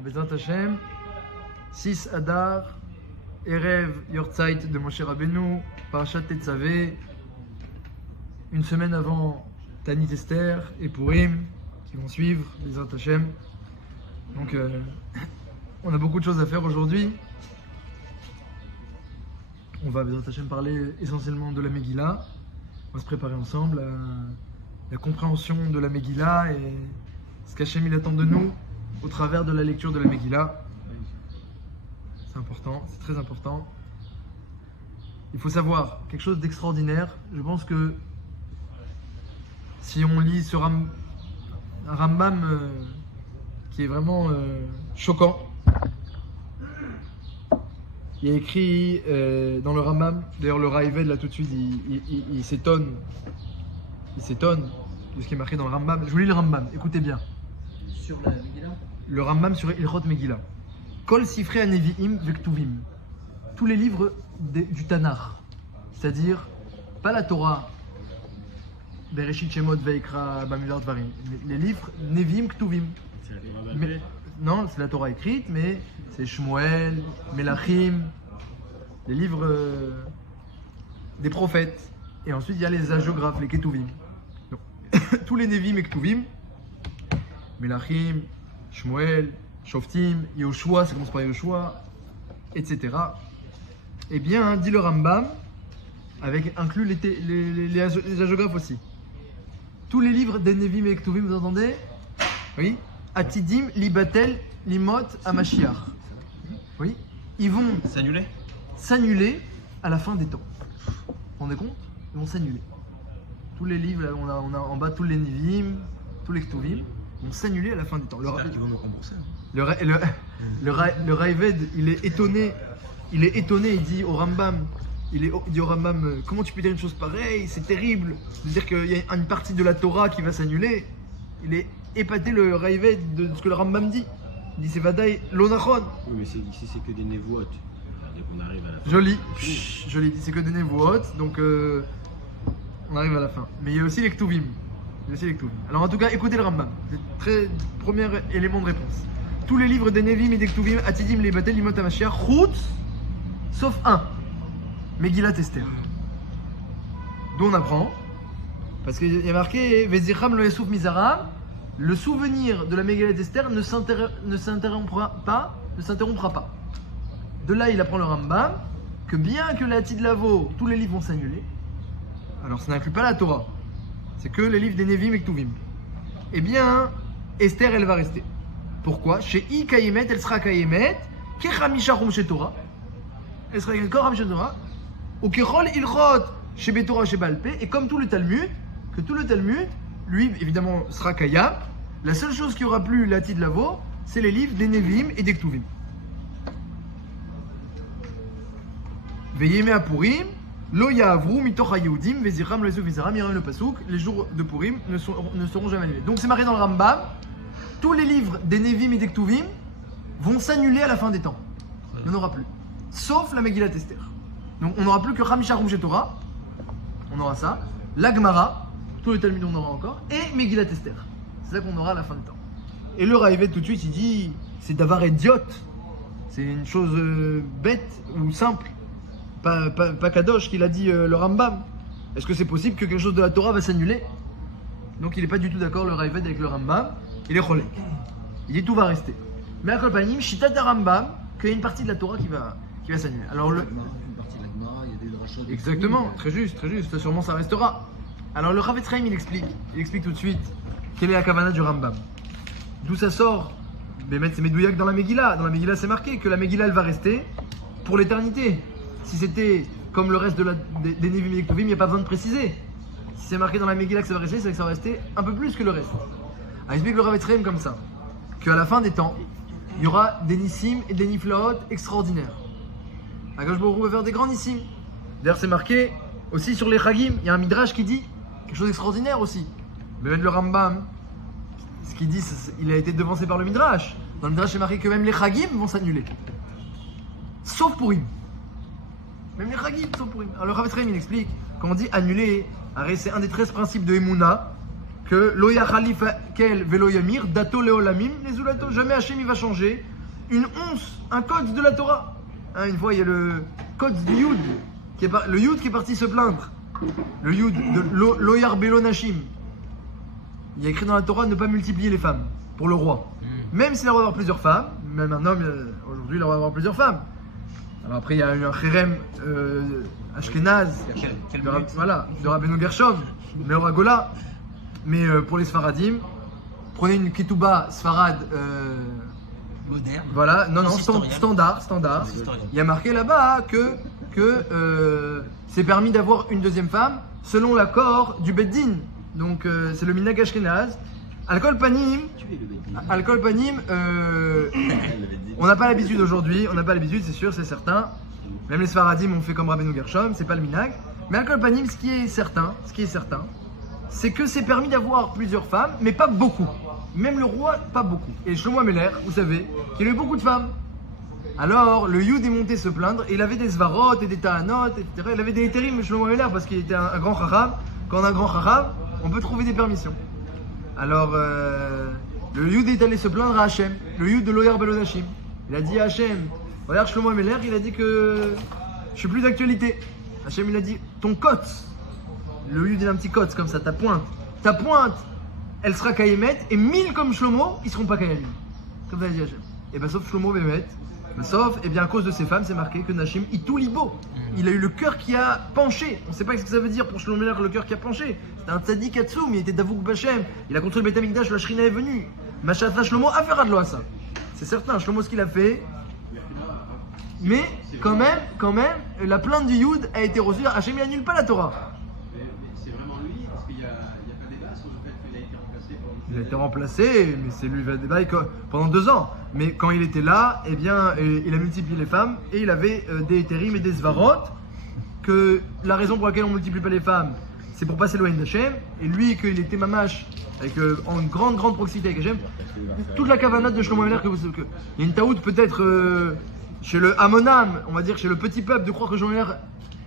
Bezrat Hashem, 6 Adar, Erev Yortzeit de Moshe Rabbeinu, Parashat Tetzavé, une semaine avant Tanit Esther et Purim, qui vont suivre, Bezrat Hashem. Donc, on a beaucoup de choses à faire aujourd'hui. On va, Bezrat Hashem, parler essentiellement de la Megillah. On va se préparer ensemble à la compréhension de la Megillah et ce qu'Hachem il attend de nous au travers de la lecture de la Megillah. C'est important, c'est très important. Il faut savoir quelque chose d'extraordinaire. Je pense que si on lit un Rambam qui est vraiment choquant, il y a écrit dans le Rambam, d'ailleurs le Raïved là tout de suite il s'étonne de ce qui est marqué dans le Rambam. Je vous lis le Rambam, écoutez bien. Sur la Megillah. Le Rambam sur Ilchot Megillah. Kol Sifrei HaNevi'im Vektuvim. Tous les livres du Tanakh, c'est-à-dire pas la Torah, Bereshit, Shemot, Veikra, Bamidbar, Dvarim. Les livres Nevi'im Ktuvim. C'est la Torah Bal-Peh. Non, c'est la Torah écrite, mais c'est Shmuel, Melachim, les livres des prophètes. Et ensuite il y a les hagiographes, les Ketuvim. Donc, tous les Nevi'im et Ktuvim, Melachim, Shmuel, Shoftim, Yehoshua, ça commence par Yehoshua, etc. Eh bien, dit le Rambam, avec inclus les hagiographes aussi. Tous les livres des Nevi'im et Ktuvim, vous entendez? Oui. Atidim, Libatel, Limot, Amashiach. Oui. Ils vont s'annuler à la fin des temps. Vous vous rendez compte? Ils vont s'annuler. Tous les livres, là, on a en bas tous les Nevi'im, tous les Ktuvim, vont s'annuler à la fin des temps. J'espère qu'ils vont nous rembourser. Le Raïved, il est étonné, il dit au Rambam, comment tu peux dire une chose pareille, c'est terrible, de dire qu'il y a une partie de la Torah qui va s'annuler. Il est épaté le Raïved de ce que le Rambam dit. Il dit c'est Vadaï l'onachon. Oui, mais ici c'est que des névotes. Dès qu'on arrive à la fin. Joli, joli, c'est que des névoot, donc on arrive à la fin. Mais il y a aussi les Ktuvim. Alors en tout cas, écoutez le Rambam. C'est premier élément de réponse. Tous les livres des Nevi'im et des Ktuvim, Atidim, Libatel, Limot, Amashiach, Chut, sauf un, Megillat Esther. D'où on apprend, parce qu'il y a marqué Vezicham lo Yesuf Mizaram, le souvenir de la Megillat Esther ne s'interrompra pas. De là, il apprend le Rambam que bien que la Tidlavo, tous les livres vont s'annuler, alors ça n'inclut pas la Torah, c'est que les livres des Nevi'im et Ktuvim. Eh bien, Esther, elle va rester. Pourquoi? Chez I Kayemet, elle sera Kayemet, Kechamisharum chez Torah, elle sera encore chez Torah, ou Kechol Ilchot chez Betorah chez Bal-Peh, et comme tout le Talmud, lui, évidemment, sera Kayam. La seule chose qui aura plus la Tidlavo, c'est les livres des Nevi'im et des Ktuvim. Veyeme à Purim, Lo Ya'avru mitoch haYehudim, Vezicham lo Yesuf Mizaram, Yiram le Pasuk, les jours de Purim ne seront jamais annulés. Donc c'est marqué dans le Rambam, tous les livres des Nevi'im et des Ktuvim vont s'annuler à la fin des temps. Il n'y en aura plus. Sauf la Megillat Esther. Donc on n'aura plus que Chamisharum chez Torah, on aura ça, la Gemara, tout le Talmud on aura encore, et Megillat Esther. C'est ça qu'on aura à la fin des temps. Et le Raïved tout de suite il dit, c'est d'avoir idiote, c'est une chose bête ou simple. Pas Kadosh qu'il a dit le Rambam. Est-ce que c'est possible que quelque chose de la Torah va s'annuler? Donc il n'est pas du tout d'accord le Raïved avec le Rambam. Il est cholek. Il dit tout va rester. Mais à Kolpanim, Shitat Rambam, qu'il y a une partie de la Torah qui va s'annuler. Alors une partie de la Gemara, il y a des drachas. Exactement, très juste. Sûrement ça restera. Alors le Chavetz Chaim il explique tout de suite quelle est la kavana du Rambam. D'où ça sort? C'est Medouyak dans la Megillah. Dans la Megillah c'est marqué que la Megillah elle va rester pour l'éternité. Si c'était comme le reste des Nevi'im et Ktuvim, il n'y a pas besoin de préciser. Si c'est marqué dans la Megillah que ça va rester, c'est que ça va rester un peu plus que le reste. Il explique le Chavetz Chaim comme ça, qu'à la fin des temps, il y aura des nissim et des niflaot extraordinaires. Akadosh Baruch Hu va faire des grands nissim. D'ailleurs c'est marqué aussi sur les Chagim, il y a un midrash qui dit quelque chose d'extraordinaire aussi. Mais même le Rambam, ce qu'il dit, il a été devancé par le midrash. Dans le midrash c'est marqué que même les Chagim vont s'annuler. Sauf Purim. Même les Chagim sont Purim. Alors le Chavetz Chaim il explique, quand on dit annuler, c'est un des 13 principes de Emouna, que lo yachalif kel velo yamir dato leolamim les zulato. Jamais Hachem il va changer une once, un code de la Torah. Hein, une fois il y a le code du Yud, le Yud qui est parti se plaindre. Le Yud de lo yarbelo nashim. Il y a écrit dans la Torah ne pas multiplier les femmes pour le roi. Même s'il a le droit d'avoir plusieurs femmes, même un homme aujourd'hui il a le droit d'avoir plusieurs femmes. Alors après il y a eu un Cherem Ashkenaz, de Rabbeinu Gershom, Meor Gola. Mais pour les Sfaradim, prenez une Ketouba Sfarad moderne. Voilà, non, standard. Il y a marqué là-bas que c'est permis d'avoir une deuxième femme selon l'accord du Beddin. Donc c'est le Minhag Ashkenaz. Alcool Panim, on n'a pas l'habitude aujourd'hui, c'est sûr, c'est certain. Même les Sfaradim ont fait comme Rabbeinu Gershom, c'est pas le Minhag. Mais Alcool Panim, ce qui est certain, c'est que c'est permis d'avoir plusieurs femmes, mais pas beaucoup. Même le roi, pas beaucoup. Et Shlomo Ameler, vous savez, qu'il a eu beaucoup de femmes. Alors, le Yud est monté se plaindre, et il avait des Svarot et des Tahanot, etc. Il avait des Eterim, Shlomo Ameler, parce qu'il était un grand Chacham. Quand on a un grand Chacham, on peut trouver des permissions. Alors, le Yud est allé se plaindre à Hachem, le Yud de Loyar Belonachim. Il a dit à Hachem, regarde Shlomo Ameler, il a dit que je suis plus d'actualité. Hachem, il a dit, ton cote, le Yud il a un petit cote comme ça, ta pointe, elle sera Kayemet, et 1000 comme Shlomo, ils seront pas Kayemim. Comme ça dit Hachem. Et bien sauf Shlomo Bémet, sauf, et bien à cause de ces femmes, c'est marqué que Nashim, Itou Libo, il a eu le cœur qui a penché. On ne sait pas ce que ça veut dire pour Shlomo Bémet, le cœur qui a penché. C'était un tzaddik Atsoum, il était Davouk Bachem, il a construit le Beth Amikdash, la Shrina est venue. Machatha Shlomo a fait de ça. C'est certain, Shlomo ce qu'il a fait. Mais quand même, la plainte du Yud a été reçue. Hachem il annule pas la Torah. C'est vraiment lui, parce qu'il n'y a pas débat sur le fait qu'il a été remplacé. Il a été remplacé, mais c'est lui qui a débat pendant 2 ans. Mais quand il était là, eh bien, il a multiplié les femmes et il avait des Eterim et des Svarot. Que la raison pour laquelle on ne multiplie pas les femmes, c'est pour passer loin d'Hachem. Et lui, qu'il était mamash, avec, en grande proximité avec Hachem. Toute la kavanat de Shlomo Ameler, il y a une taout peut-être chez le Hamonam, on va dire chez le petit peuple, de croire que Shlomo Ameler,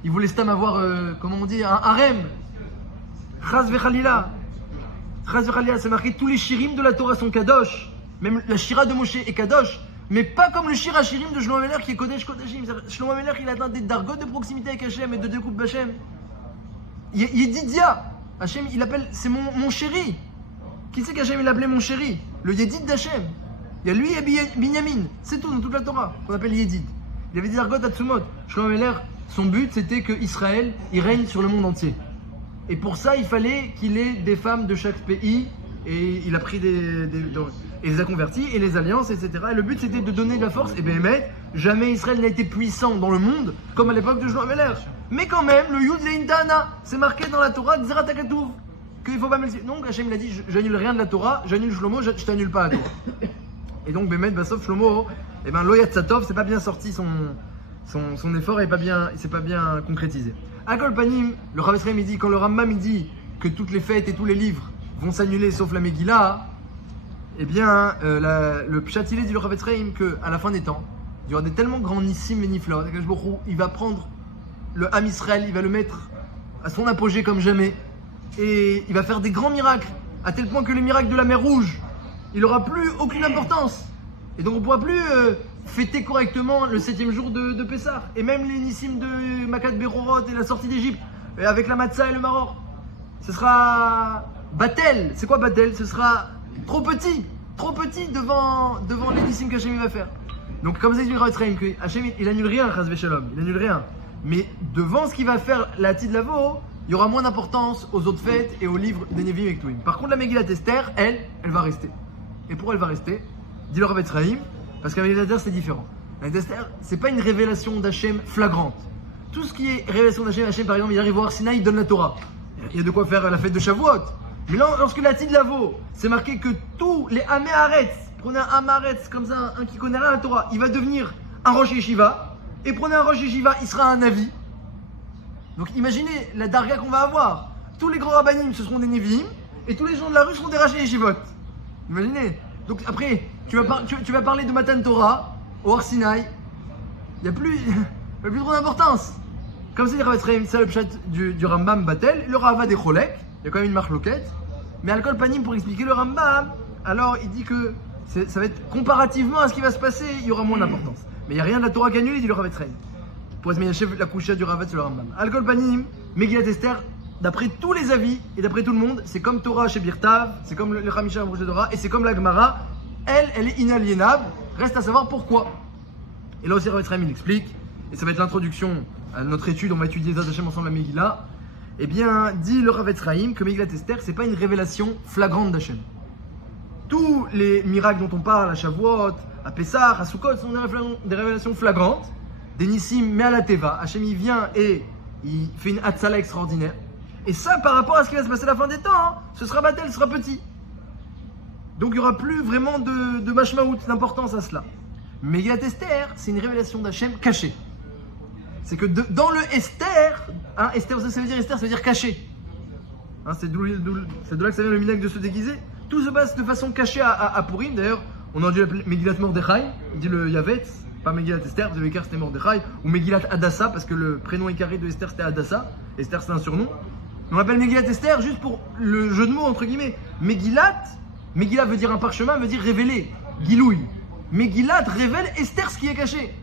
il voulait stam avoir, comment on dit, un harem. Chaz vechalila, c'est marqué tous les shirim de la Torah sont kadosh. Même la shira de Moshe est kadosh. Mais pas comme le shira shirim de Shlomo Ameler qui est kodesh kodashim. Shlomo Ameler il a atteint des dargot de proximité avec Hachem et de découpe Hachem. Yedidia, Hachem il appelle, c'est mon chéri. Qui c'est qu'Hachem il appelait mon chéri? Le Yedid d'Hachem. Il y a lui et Binyamin, c'est tout dans toute la Torah qu'on appelle Yedid. Il y avait des dargot Atzumot. Shlomo Ameler, son but c'était que Israël il règne sur le monde entier. Et pour ça il fallait qu'il ait des femmes de chaque pays. Et il a pris et les a convertis, et les alliances, etc. Et le but c'était de donner de la force. Et bien, jamais Israël n'a été puissant dans le monde comme à l'époque de Shlomo Ameler. Mais quand même, le Yud Leintana, c'est marqué dans la Torah, Gzerat HaKatuv, qu'il ne faut pas me le dire. Donc Hachem il a dit, j'annule rien de la Torah, j'annule Shlomo, je t'annule pas à toi. Et donc, sauf Shlomo, et ben Lo Yatzatov, c'est pas bien sorti, son effort est pas bien, c'est pas bien concrétisé. À Kol Panim, le Chavetz Chaim il dit, quand le Rambam il dit que toutes les fêtes et tous les livres vont s'annuler sauf la Megillah, eh bien, le Pshat il dit le Chavetz Chaim qu'à la fin des temps, il y aura des tellement grands nissim et niflot, il va prendre le Ham Israël, il va le mettre à son apogée comme jamais, et il va faire des grands miracles, à tel point que les miracles de la mer Rouge, il n'aura plus aucune importance. Et donc on ne pourra plus fêter correctement le 7e jour de Pessah. Et même les nissim de Makat Berorot et la sortie d'Égypte, avec la Matzah et le Maror, ce sera Batel. C'est quoi Batel? Ce sera trop petit devant les nissim qu'Hachem va faire. Donc comme ça dit le Chavetz Chaim, que Hachem il annule rien, Chas v'Shalom, il annule rien. Mais devant ce qu'il va faire la Tid Lavo, il y aura moins d'importance aux autres fêtes et aux livres des Nevi'im et Ketuvim. Par contre la Megillat Esther, elle va rester. Et pourquoi elle va rester? Dit le Chavetz Chaim, parce qu'à la Megillat Esther c'est différent. La Megillat Esther, c'est pas une révélation d'Hachem flagrante. Tout ce qui est révélation d'Hachem, Hachem par exemple, il arrive voir Sinaï, il donne la Torah. Il y a de quoi faire la fête de Shavuot. Mais là, lorsque la Tid Lavo, c'est marqué que tous les Hamé Haaretz, prenez un Ham Haaretz comme ça, un qui connaît rien à la Torah, il va devenir un Rosh Yeshiva. Et prenez un Rosh Yeshiva, il sera un Navi. Donc imaginez la darga qu'on va avoir. Tous les grands rabbanim, ce seront des Nevi'im, et tous les gens de la rue seront des Rosh Yeshivot. Imaginez. Donc après, tu vas parler de Matan Torah au Har Sinaï. Il n'y a plus trop d'importance. Comme c'est dit Chavetz Chaim, c'est le pshat du Rambam Batel, le Rava des Cholek, il y a quand même une marque loquette. Mais Al-Kol Panim, pour expliquer le Rambam, alors il dit que ça va être comparativement à ce qui va se passer, il y aura moins d'importance. Mais il n'y a rien de la Torah qui annule, il dit le Rav Etzraim. Pour Esmeyachev, la coucha du Rav sur le Rambam. Al-Kol Panim, Megillat Esther, d'après tous les avis et d'après tout le monde, c'est comme Torah chez Birtav, c'est comme le Hamisha Amrouche de Torah, et c'est comme la Gemara, elle est inaliénable. Reste à savoir pourquoi. Et là aussi, Rav Etzraim, il explique, et ça va être l'introduction à notre étude, on va étudier Zad Hashem ensemble à Megillah. Eh bien, dit le Rav Etzraim que Megillat Esther, c'est pas une révélation flagrante d'Hachem. Tous les miracles dont on parle à Shavuot, à Pessah, à Sukkot, sont des révélations flagrantes, des Nissim, mais à la Teva. Hachem, il vient et il fait une Hatzala extraordinaire. Et ça, par rapport à ce qui va se passer à la fin des temps, hein, ce sera battel, ce sera petit. Donc, il n'y aura plus vraiment de mashmaout, d'importance à cela. Megillat Esther, c'est une révélation d'Hachem cachée. C'est que dans le Esther, hein, Esther, ça veut dire Esther, ça veut dire caché. Hein, c'est de là que ça vient le minhag de se déguiser. Tout se passe de façon cachée à Purim. D'ailleurs, on a dû l'appeler Megillat Mordechai, il dit le Yavetz, pas Megillat Esther, vous avez écrit c'était Mordechai, ou Megillat Hadassah, parce que le prénom écarré de Esther c'était Hadassah. Esther c'est un surnom. On l'appelle Megillat Esther juste pour le jeu de mots entre guillemets. Megillat veut dire un parchemin, veut dire révéler, Gilouï. Megillat révèle Esther ce qui est caché.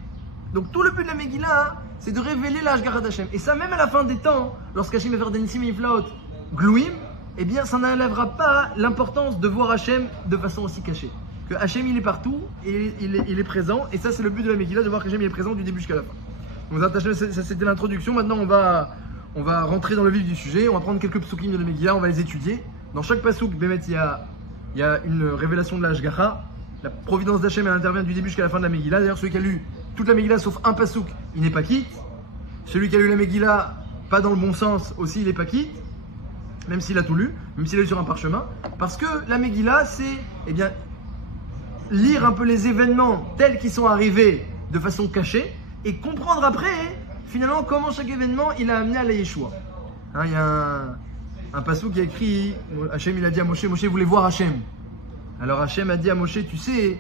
Donc tout le but de la Megillah, c'est de révéler la Hashgacha d'Hachem. Et ça, même à la fin des temps, lorsqu'Hachem va faire des Nissim et Iflaot, Glouim, eh bien, ça n'enlèvera pas l'importance de voir Hachem de façon aussi cachée. Que Hachem, il est partout, et il est présent. Et ça, c'est le but de la Megillah, de voir qu'Hachem, il est présent du début jusqu'à la fin. Donc, ça, c'était l'introduction. Maintenant, on va rentrer dans le vif du sujet. On va prendre quelques psukim de la Megillah, on va les étudier. Dans chaque pasuk, Bémet, il y a une révélation de la Hashgacha. La providence d'Hachem, elle intervient du début jusqu'à la fin de la Megillah. D'ailleurs, celui qui a lu toute la Megillah sauf un pasouk, il n'est pas quitte. Celui qui a lu la Megillah, pas dans le bon sens, aussi il n'est pas quitte. Même s'il a tout lu, même s'il est sur un parchemin. Parce que la Megillah, c'est lire un peu les événements tels qu'ils sont arrivés de façon cachée et comprendre après, finalement, comment chaque événement il a amené à la Yeshua. Hein, il y a un pasouk qui a écrit, Hachem il a dit à Moshe, Moshe voulait voir Hachem. Alors Hachem a dit à Moshe, tu sais,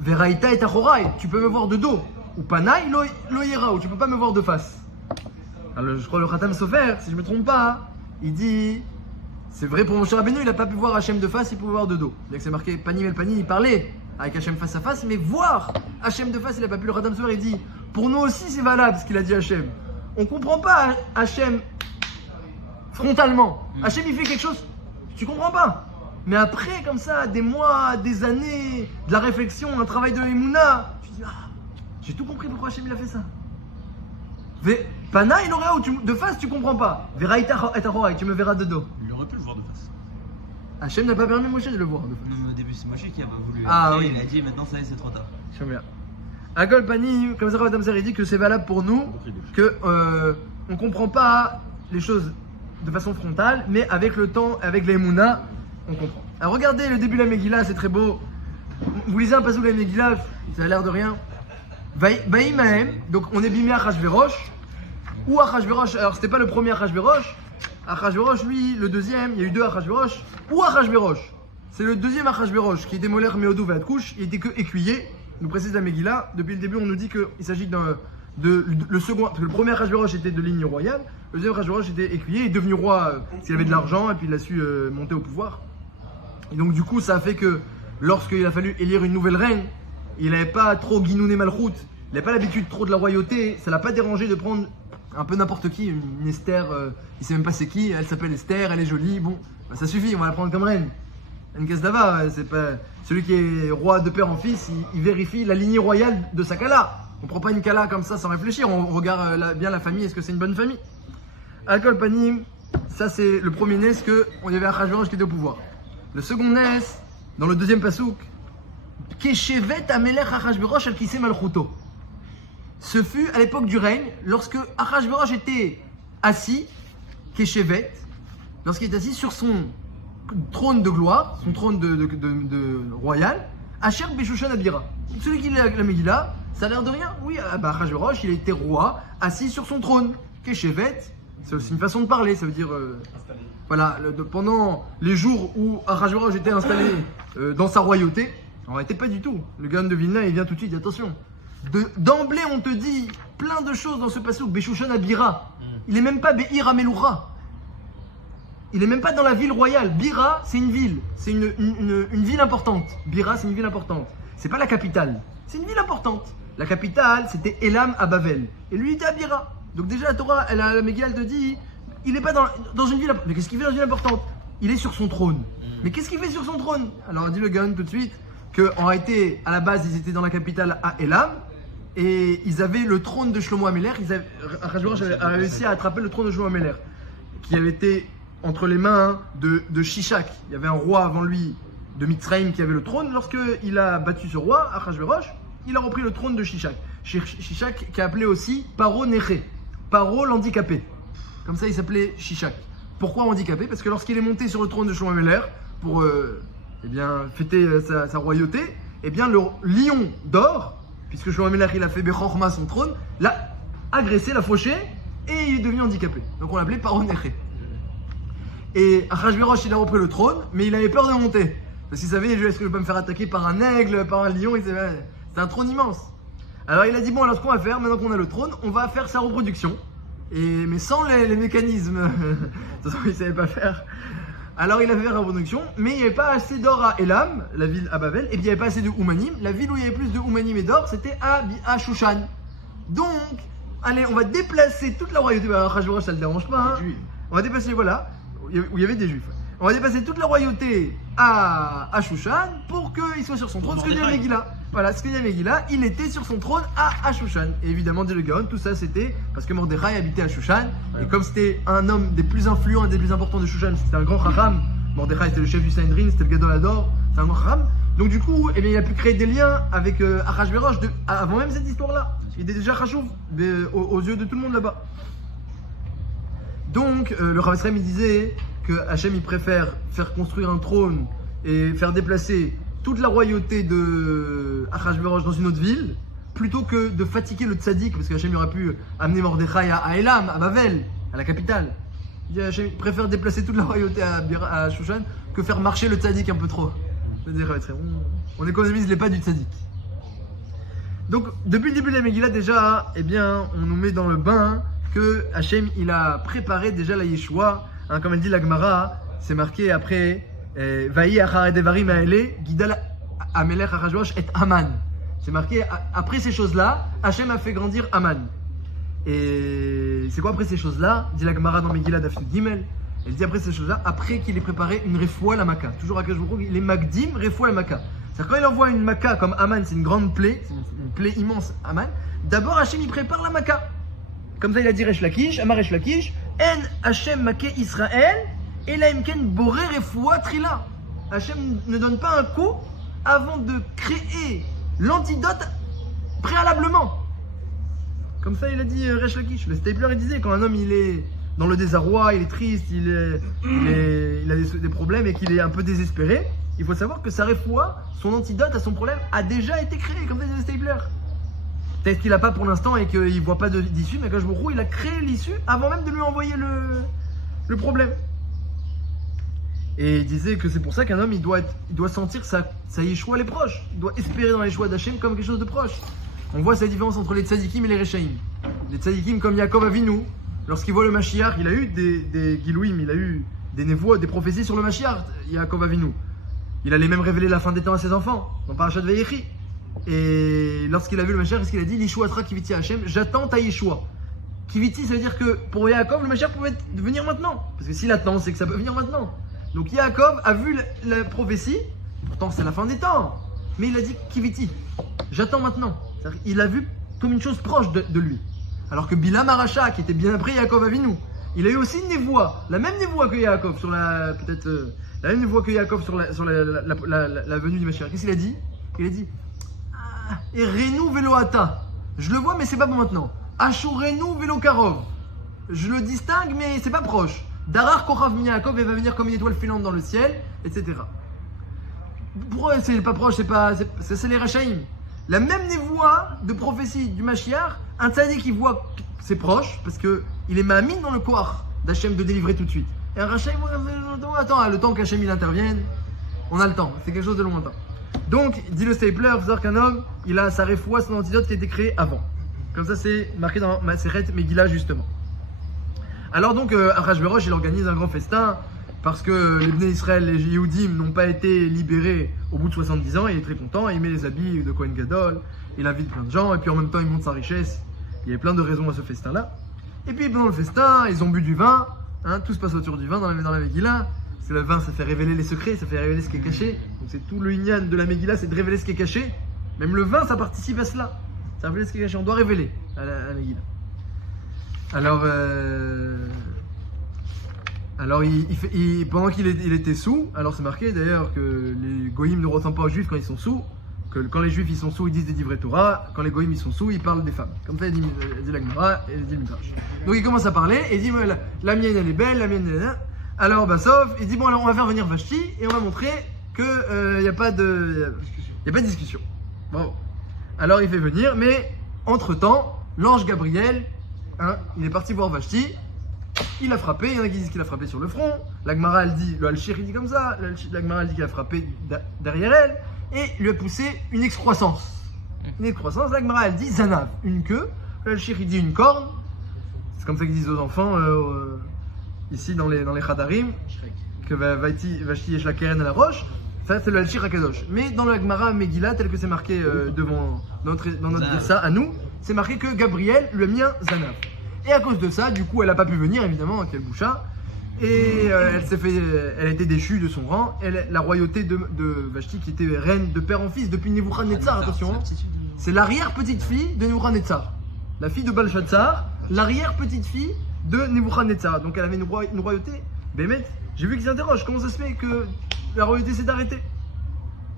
Veraïta et Tachorai, tu peux me voir de dos. Ou Panaï lo yera, ou tu peux pas me voir de face. Alors je crois le Khatam Sofer, si je me trompe pas, il dit, c'est vrai pour Moshe Rabbeinu, il n'a pas pu voir Hachem de face, il pouvait voir de dos. C'est marqué Panim el Panim, il parlait avec Hachem face à face, mais voir Hachem de face, il n'a pas pu. Le Khatam Sofer, il dit, pour nous aussi c'est valable ce qu'il a dit Hachem. On comprend pas Hachem frontalement. Hachem il fait quelque chose, tu comprends pas. Mais après, comme ça, des mois, des années, de la réflexion, un travail de Emouna, tu dis, j'ai tout compris pourquoi Hachem il a fait ça. Pana, il aurait de face, tu comprends pas. Veraïta et Tachorai, tu me verras de dos. Il aurait pu le voir de face. Hachem n'a pas permis Moshe de le voir de face. Non, mais au début, c'est Moshe qui a pas voulu. Ah après, oui. Il a dit, maintenant ça y est, c'est trop tard. Je sais bien. Akol Pani, comme ça, Rav Damser, il dit que c'est valable pour nous, que on comprend pas les choses de façon frontale, mais avec le temps, avec les Emouna, on comprend. Alors regardez le début de la Megillah, c'est très beau. Vous lisez un passage de la Megillah, ça a l'air de rien. Baïmahem, donc on est bimé Achashverosh, ou Achashverosh, alors c'était pas le premier Achashverosh, Achashverosh lui, le deuxième, il y a eu deux Achashverosh, ou Achashverosh, c'est le deuxième Achashverosh qui était Moler Meodou Vadkouch, il était que écuyer, nous précise la Megillah, depuis le début on nous dit qu'il s'agit le second, parce que le premier Achashverosh était de ligne royale, le deuxième Achashverosh était écuyer, il est devenu roi s'il avait de l'argent et puis il a su monter au pouvoir. Et donc du coup ça a fait que lorsqu'il a fallu élire une nouvelle reine, il n'avait pas trop guinouné Malchut, il n'avait pas l'habitude trop de la royauté, ça l'a pas dérangé de prendre un peu n'importe qui, une Esther, il sait même pas c'est qui, elle s'appelle Esther, elle est jolie, bon, bah, ça suffit, on va la prendre comme reine. Une caisse d'ava, c'est pas celui qui est roi de père en fils, il vérifie la lignée royale de sa kala. On prend pas une kala comme ça sans réfléchir, on regarde bien la famille, est-ce que c'est une bonne famille. Akol Panim, ça c'est le premier nes que on y avait Achashverosh qui était au pouvoir. Le second nes, dans le deuxième pasouk, Keshevet Amelech Achashverosh al Kiseh Malchuto. Ce fut à l'époque du règne, lorsque Achashverosh était assis, Keshevet, lorsqu'il était assis sur son trône de gloire, son trône de royal, Asher Beshushan Abira. Celui qui lit la Megillah, ça a l'air de rien. Oui, Achashverosh, il a été roi, assis sur son trône. Keshevet, c'est aussi une façon de parler, ça veut dire. Voilà, pendant les jours où Achashverosh était installé dans sa royauté, en réalité pas du tout. Le Gaon de Vilna, il vient tout de suite, il dit attention. D'emblée, on te dit plein de choses dans ce passage. Beshushan Abira. Il n'est même pas Be'ir Ameloucha. il est même pas dans la ville royale. Bira, c'est une ville. C'est une ville importante. Bira, c'est une ville importante. C'est pas la capitale. C'est une ville importante. La capitale, c'était Elam à Bavel. Et lui, il était à Bira. Donc déjà, la Torah, la Megillah, elle te dit, il n'est pas dans une ville importante. Mais qu'est-ce qu'il fait dans une ville importante? Il est sur son trône. Mais qu'est-ce qu'il fait sur son trône? Alors, dit le Gaon tout de suite qu'en réalité, à la base, ils étaient dans la capitale à Elam. Et ils avaient le trône de Shlomo Améler. Achashverosh a réussi à attraper le trône de Shlomo Améler, qui avait été entre les mains de Shishak. Il y avait un roi avant lui de Mitzrayim qui avait le trône. Lorsqu'il a battu ce roi, Achashverosh, il a repris le trône de Shishak. Shishak qui est appelé aussi Paro Nechê, Paro l'handicapé. Comme ça, il s'appelait Shishak. Pourquoi handicapé? Parce que lorsqu'il est monté sur le trône de Shlomo Améler pour fêter sa royauté, eh bien le lion d'or, puisque Shlomo Améler il a fait Bechorma son trône, l'a agressé, l'a fauché et il est devenu handicapé. Donc on l'appelait Paro Nechê. Et Achashverosh il a repris le trône, mais il avait peur de monter. Parce qu'il savait, est-ce que je vais pas me faire attaquer par un aigle, par un lion? C'est un trône immense. Alors il a dit, bon, alors ce qu'on va faire, maintenant qu'on a le trône, on va faire sa reproduction. Mais sans les mécanismes. De toute façon, il ne savait pas faire. Alors il a fait la reproduction, mais il n'y avait pas assez d'or à Elam, la ville à Babel, et puis il n'y avait pas assez de Oumanim. La ville où il y avait plus de Oumanim et d'or, c'était à Shushan. Donc, allez, on va déplacer toute la royauté. Alors Achashverosh, ça ne le dérange pas. Hein. On va déplacer, voilà, où il y avait des juifs. On va déplacer toute la royauté à Shushan pour qu'il soit sur son trône. Ce que dit la Megillah. Voilà, ce que dit la Megillah, il était sur son trône à Shushan. Et évidemment, dit le Gaon, tout ça c'était parce que Mordechai habitait à Shushan. Et comme c'était un homme des plus influents et des plus importants de Shushan, c'était un grand Chacham. Mordechai c'était le chef du Sanhedrin, c'était le Gadol Hador, c'est un grand Chacham. Donc du coup, eh bien, il a pu créer des liens avec Achashverosh avant même cette histoire-là. Il était déjà Chachouv aux yeux de tout le monde là-bas. Donc, le Rav Esrem, il disait que Hachem il préfère faire construire un trône et faire déplacer toute la royauté de Achashverosh dans une autre ville plutôt que de fatiguer le tzaddik, parce que Hachem aurait pu amener Mordechai à Elam, à Bavel, à la capitale. Il dit, Hachem préfère déplacer toute la royauté à Shushan que faire marcher le tzaddik un peu trop. On économise les pas du tzaddik. Donc, depuis le début de la Megillah, déjà, eh bien, on nous met dans le bain que Hachem il a préparé déjà la Yeshua. Hein, comme elle dit la Gemara, c'est marqué après Vaï achar devarim haele gidal Amelech Achashverosh et Haman. C'est marqué après ces choses-là, Hachem a fait grandir Haman. Et c'est quoi après ces choses-là? Dit la Gemara dans Megillah Daf Gimel. Elle dit après ces choses-là, après qu'il ait préparé une refoua la Maka. Toujours à Kajbourou, il est Magdim refoua la Maka. C'est-à-dire quand il envoie une Maka comme Haman, c'est une grande plaie, c'est une plaie immense Haman. D'abord Hachem il prépare la Maka. Comme ça il a dit Resh Lakish, Amar Resh Lakish, En Hachem Maké Israël, Elaimken Boré Refoua Trila. Hachem ne donne pas un coup avant de créer l'antidote préalablement. Comme ça il a dit Resh Lakish. Le Stapler il disait quand un homme il est dans le désarroi, il est triste, il a des problèmes et qu'il est un peu désespéré, il faut savoir que sa refoua, son antidote à son problème a déjà été créé, comme ça dit le Stapler. Peut-être qu'il n'a pas pour l'instant et qu'il ne voit pas d'issue, mais Akadosh Baruch Hu, il a créé l'issue avant même de lui envoyer le problème. Et il disait que c'est pour ça qu'un homme, il doit sentir sa Yeshua les proches. Il doit espérer dans la Yeshua d'Hachem comme quelque chose de proche. On voit cette différence entre les tzadikim et les rechaim. Les tzadikim comme Yaakov Avinu, lorsqu'il voit le Mashiach, il a eu des gilouim, il a eu des névois, des prophéties sur le Mashiach, Yaakov Avinu. Il allait même révéler la fin des temps à ses enfants, dans Parashat Vayechi. Et lorsqu'il a vu le Mashiach, qu'est-ce qu'il a dit? L'Ishuatra Kiviti Hachem, j'attends ta Yeshua. Kiviti, ça veut dire que pour Yaakov, le Mashiach pouvait venir maintenant. Parce que s'il attend, c'est que ça peut venir maintenant. Donc Yaakov a vu la prophétie, pourtant c'est la fin des temps. Mais il a dit Kiviti, j'attends maintenant. Il a vu comme une chose proche de lui. Alors que Bilam Aracha, qui était bien après Yaakov Avinu, il a eu aussi une névoie, la même névoie que Yaakov, la même névoie que Yaakov sur la venue du Mashiach. Qu'est-ce qu'il a dit? Il a dit et Renou Veloata, je le vois mais c'est pas bon maintenant. Ashurenu Velo Karov, je le distingue mais c'est pas proche. Darar Kochav Yaakov, il va venir comme une étoile filante dans le ciel, etc. Pourquoi c'est pas proche? C'est les Rachaïm. La même névoie de prophétie du Mashiach, un tzaddik qui voit que c'est proche parce que il est ma'amin dans le koach d'Hachem de délivrer tout de suite. Et un Rachaïm, attends, le temps qu'Hachem il intervienne, on a le temps, c'est quelque chose de lointain. Donc, dit le Stapler, il faut savoir qu'un homme, il a sa refoua, son antidote qui a été créé avant. Comme ça, c'est marqué dans Maseret Megillah, justement. Alors donc, Achashverosh, il organise un grand festin. parce que les Bnei Israël, les Yehudim n'ont pas été libérés au bout de 70 ans. Il est très content, il met les habits de Kohen Gadol, il invite plein de gens, et puis en même temps il monte sa richesse. Il y avait plein de raisons à ce festin-là. Et puis pendant le festin, ils ont bu du vin, hein, tout se passe autour du vin dans la Megillah. Parce que le vin, ça fait révéler les secrets, ça fait révéler ce qui est caché. Donc c'est tout le inyan de la Megillah, c'est de révéler ce qui est caché. Même le vin, ça participe à cela. Ça révèle ce qui est caché, on doit révéler à la Megillah. Alors, pendant qu'il était sous, alors c'est marqué d'ailleurs que les goïms ne ressemblent pas aux juifs quand ils sont sous, que quand les juifs ils sont sous, ils disent des divrei Torah, quand les goïms ils sont sous, ils parlent des femmes. Comme ça, il dit la Gemara et il dit le Midrash. Donc il commence à parler et il dit la mienne elle est belle, la mienne elle est... Alors sauf, il dit bon alors on va faire venir Vashti et on va montrer que y a pas de discussion. Bravo. Alors il fait venir, mais entre-temps, l'ange Gabriel, hein, il est parti voir Vashti. Il a frappé, il y en a qui disent qu'il a frappé sur le front. La Gemara elle dit, le Al-Shir il dit comme ça. La Gemara elle dit qu'il a frappé derrière elle et lui a poussé une excroissance. Une excroissance, la Gemara elle dit Zanav, une queue. Le Al-Shir il dit une corne. C'est comme ça qu'ils disent aux enfants ici dans les Khadarim que Vashti yesh la keren à la roche. Ça c'est le Al-Shir HaKadosh. Mais dans la Gemara Megillah, tel que c'est marqué dans notre Gersa à nous, c'est marqué que Gabriel lui a mis un Zanav. Et à cause de ça, du coup, elle n'a pas pu venir, évidemment, quel boucha. Et elle a été déchue de son rang. La royauté de Vashti, qui était reine de père en fils depuis Nebuchadnezzar, attention. C'est l'arrière-petite-fille de Nebuchadnezzar. La fille de Balshazzar, l'arrière-petite-fille de Nebuchadnezzar. Donc elle avait une royauté. Bémet, j'ai vu qu'ils s'interrogent. Comment ça se fait que la royauté s'est arrêtée?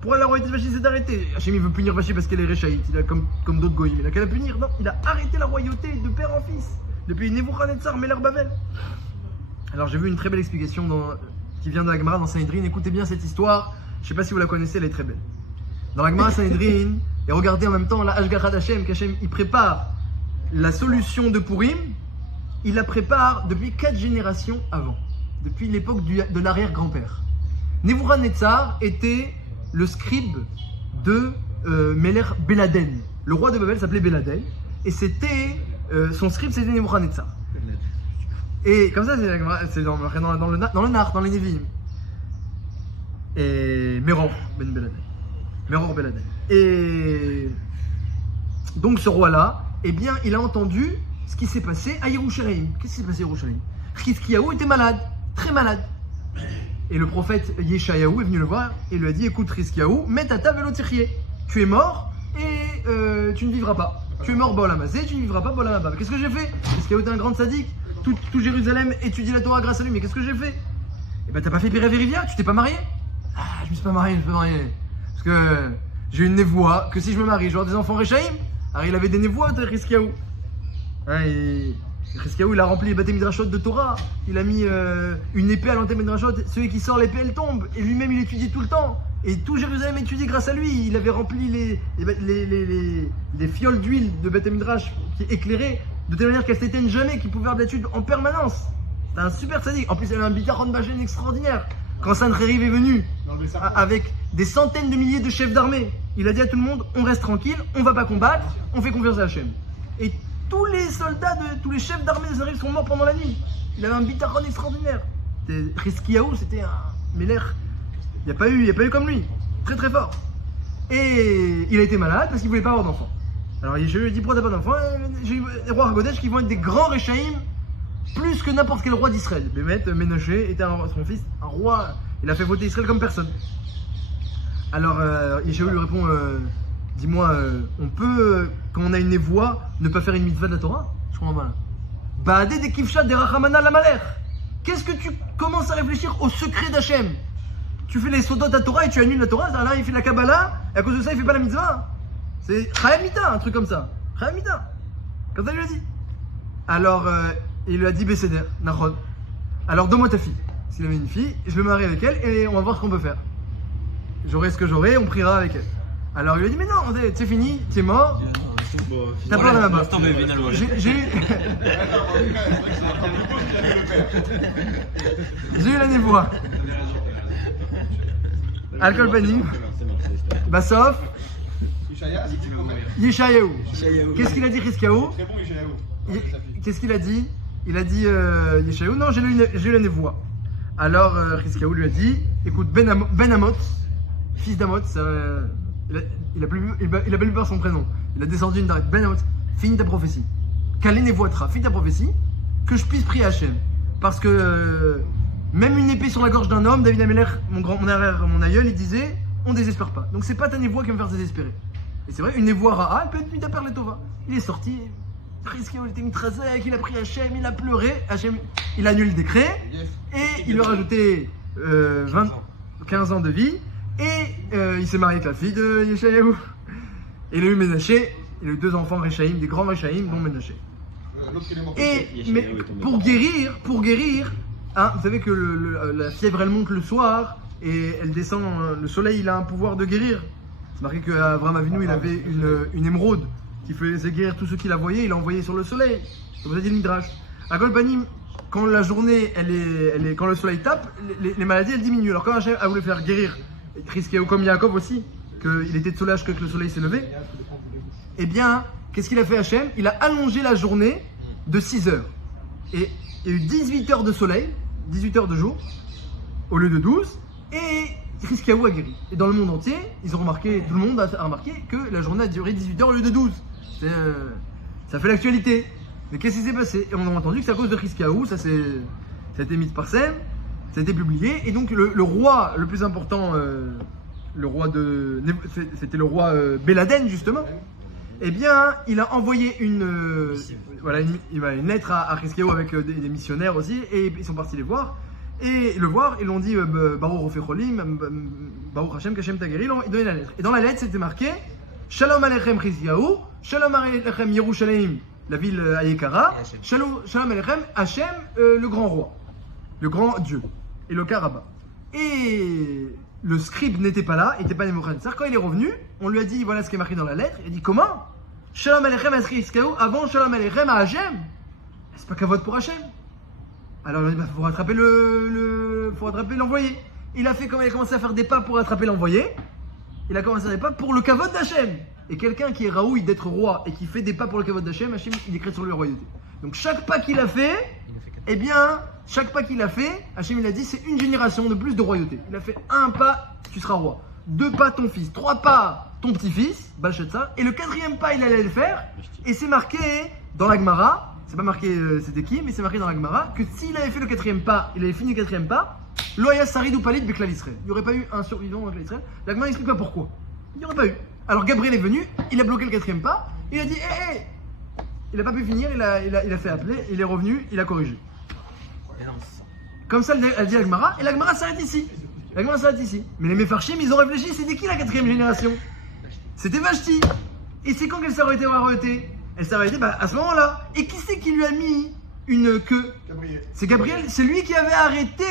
Pourquoi la royauté de Vashti s'est arrêtée? Hachem il veut punir Vashti parce qu'elle est réchaïte. Il a comme d'autres goïms. Il a qu'à la punir. Non, il a arrêté la royauté de père en fils. Depuis Nebuchadnezzar, Meler Bavel. Alors j'ai vu une très belle explication qui vient de la Gemara dans Sanhedrin. Écoutez bien cette histoire. Je ne sais pas si vous la connaissez, elle est très belle. Dans la Gemara Sanhedrin, et regardez en même temps la Hashgacha d'Hachem, qu'Hachem il prépare la solution de Purim. Il la prépare depuis 4 générations avant, depuis l'époque de l'arrière-grand-père. Nebuchadnezzar était le scribe de Meler Beladen. Le roi de Babel s'appelait Beladen, et c'était son scribe c'était Nebuchadnezzar. Et comme ça c'est dans le Nar, dans les Nevi'im. Et Meror Ben Beladen. Meror Beladen. Et donc ce roi-là, eh bien il a entendu ce qui s'est passé à Yerushalayim. Qu'est-ce qui s'est passé à Yerushalayim? Chizkiyahu était malade, très malade. Et le prophète Yeshayahu est venu le voir et lui a dit écoute Chizkiyahu, mets ta table velotirrier. Tu es mort et tu ne vivras pas. Tu es mort Baolamazé, tu ne vivras pas Baolamaba. Qu'est-ce que j'ai fait? Chizkiyahu était un grand sadique. Tout Jérusalem étudie la Torah grâce à lui. Mais qu'est-ce que j'ai fait? Eh ben t'as pas fait Pire Vérivia, tu t'es pas marié? Ah, je me suis pas marié, Parce que j'ai une névoie que si je me marie, je vais avoir des enfants Réchaïm. Alors il avait des névoies de Chizkiyahu. Hein, Chizkiyahu il a rempli les Bate Midrashot de Torah. Il a mis une épée à l'entrée Midrashot. Celui qui sort l'épée elle tombe. Et lui-même il étudie tout le temps. Et tout Jérusalem étudie grâce à lui. Il avait rempli les fioles d'huile de Bate Midrash qui éclairaient de telle manière qu'elle s'éteigne jamais, qu'il pouvait faire de l'étude en permanence. C'était un super sadique. En plus, il avait un bitachon bachen extraordinaire. Quand Sancheriv est venu avec des centaines de milliers de chefs d'armée, il a dit à tout le monde on reste tranquille, on va pas combattre, on fait confiance à Hachem. Et tous les soldats, tous les chefs d'armée de Sancheriv sont morts pendant la nuit. Il avait un bitachon extraordinaire. Chizkiyahu, c'était un Meler. Il n'y a pas eu comme lui. Très très fort. Et il a été malade parce qu'il ne voulait pas avoir d'enfant. Alors je lui ai dit pourquoi t'as pas d'enfant? J'ai eu des rois Hagodesh qui vont être des grands Réchaïm plus que n'importe quel roi d'Israël. Bémet, Ménaché était son fils, un roi, il a fait voter Israël comme personne. Alors Yeshaou lui répond dis-moi, on peut, quand on a une névoie, ne pas faire une mitzvah de la Torah? Je comprends mal. Baadé de Kivshat de Rachamana la Malher. Qu'est-ce que tu commences à réfléchir au secret d'Hachem? Tu fais les sodot à Torah et tu annules la Torah. Là il fait la Kabbalah et à cause de ça il fait pas la mitzvah. C'est Chayamita, un truc comme ça. Chayamita. Comme ça, il lui a dit. Alors, il lui a dit Besséder, Nahon. Alors, donne-moi ta fille. S'il avait une fille, je vais me marier avec elle et on va voir ce qu'on peut faire. J'aurai ce que j'aurai, on priera avec elle. Alors, il lui a dit Mais non, c'est fini, t'es mort. T'as peur de là-bas. J'ai eu la névoie. Alcool Panim. Bassof. Yeshayahu. Qu'est-ce qu'il a dit Chizkiyahu? Qu'est-ce qu'il a dit? Il a dit Yeshayahu, non, j'ai eu la névoie. Alors Chizkiyahu lui a dit, écoute, Ben Amot, fils d'Amot, il a plus peur son prénom. Il a descendu une darette. Ben Amot, finis ta prophétie. Kalé voitra, finis ta prophétie, que je puisse prier Hachem. Parce que même une épée sur la gorge d'un homme, David Ameler, mon aïeul, il disait, on désespère pas. Donc c'est pas ta névoie qui va me faire désespérer. Et c'est vrai, une névoie ra'a, elle peut être une taper les tova. Il est sorti, Chizkiyahu était mitrasek, il a pris Hachem, il a pleuré, Hachem, il annule le décret, et il lui a rajouté 15 ans de vie, et il s'est marié avec la fille de Yeshayahu. Et il a eu Ménaché, il a eu 2 enfants Réchaïm, des grands Réchaïm, dont Ménaché. Et mais pour guérir, hein, vous savez que la fièvre elle monte le soir et elle descend. Le soleil il a un pouvoir de guérir. C'est marqué qu'Abraham Avinu il avait une émeraude qui faisait guérir tous ceux qui la voyaient. Il l'a envoyé sur le soleil. C'est pour ça dit le Midrash. À Golpanim, quand la journée quand le soleil tape, les maladies elles diminuent. Alors quand Hachem a voulu faire guérir Chizkiyahu comme Yaakov aussi, qu'il était de soulage que le soleil s'est levé, eh bien qu'est-ce qu'il a fait Hachem? Il a allongé la journée de 6 heures. Et il y a eu 18 heures de soleil, 18 heures de jour, au lieu de 12, et Chizkiyahu a guéri. Et dans le monde entier, tout le monde a remarqué que la journée a duré 18 heures au lieu de 12. Ça fait l'actualité. Mais qu'est-ce qui s'est passé? Et on a entendu que c'est à cause de Chizkiyahu, ça a été mis par scène, ça a été publié, et donc le roi le plus important, c'était le roi Béladen justement. Eh bien, il a envoyé une lettre à Chizkiyahu avec des missionnaires aussi, et ils sont partis les voir. Et ils l'ont dit Baruch Ofecholim, Baruch Hashem Kashem Tageri, ils ont donné la lettre. Et dans la lettre, c'était marqué Shalom Aleichem Chizkiyahu, Shalom Aleichem Yerushalayim, la ville Ayekara, Shalom Aleichem Hashem, le grand roi, le grand Dieu, et le Karaba. Et le scribe n'était pas là, il n'était pas Nebuchadnezzar. Quand il est revenu, on lui a dit voilà ce qui est marqué dans la lettre. Il a dit comment? Shalom Aleichem à Chizkiyahu avant Shalom Aleichem à Hachem. C'est pas qu'un vote pour Hachem. Alors il a dit faut rattraper l'envoyé. Il a commencé à faire des pas pour rattraper l'envoyé. Il a commencé à faire des pas pour le kavod d'Hachem. Et quelqu'un qui est raoui d'être roi et qui fait des pas pour le kavod d'Hachem, Hachem il décrète sur lui la royauté. Donc chaque pas qu'il a fait, Hachem il a dit c'est une génération de plus de royauté. Il a fait 1 pas, tu seras roi. 2 pas, ton fils. 3 pas, ton petit-fils, Balshazzar. Et le 4e pas, il allait le faire. Et c'est marqué dans la Gemara, c'est pas marqué c'était qui, mais c'est marqué dans la Gemara, que s'il avait fait le 4e pas, il avait fini le 4e pas, Loya Sarid ou Palid Beklal Israël. Il n'y aurait pas eu un survivant dans Israël. La Gemara n'explique pas pourquoi. Il n'y aurait pas eu. Alors Gabriel est venu, il a bloqué le 4e pas, il a dit hé. Il n'a pas pu finir, il a fait appeler, il est revenu, il a corrigé. Comme ça, elle dit la Gemara, et la Gemara s'arrête ici. Mais les Mefarshim, ils ont réfléchi, c'était qui la 4e génération? C'était Vashti. Et c'est quand qu'elle s'est arrêtée? Elle s'est arrêtée à ce moment-là. Et qui c'est qui lui a mis une queue? Gabriel. C'est Gabriel, c'est lui qui avait arrêté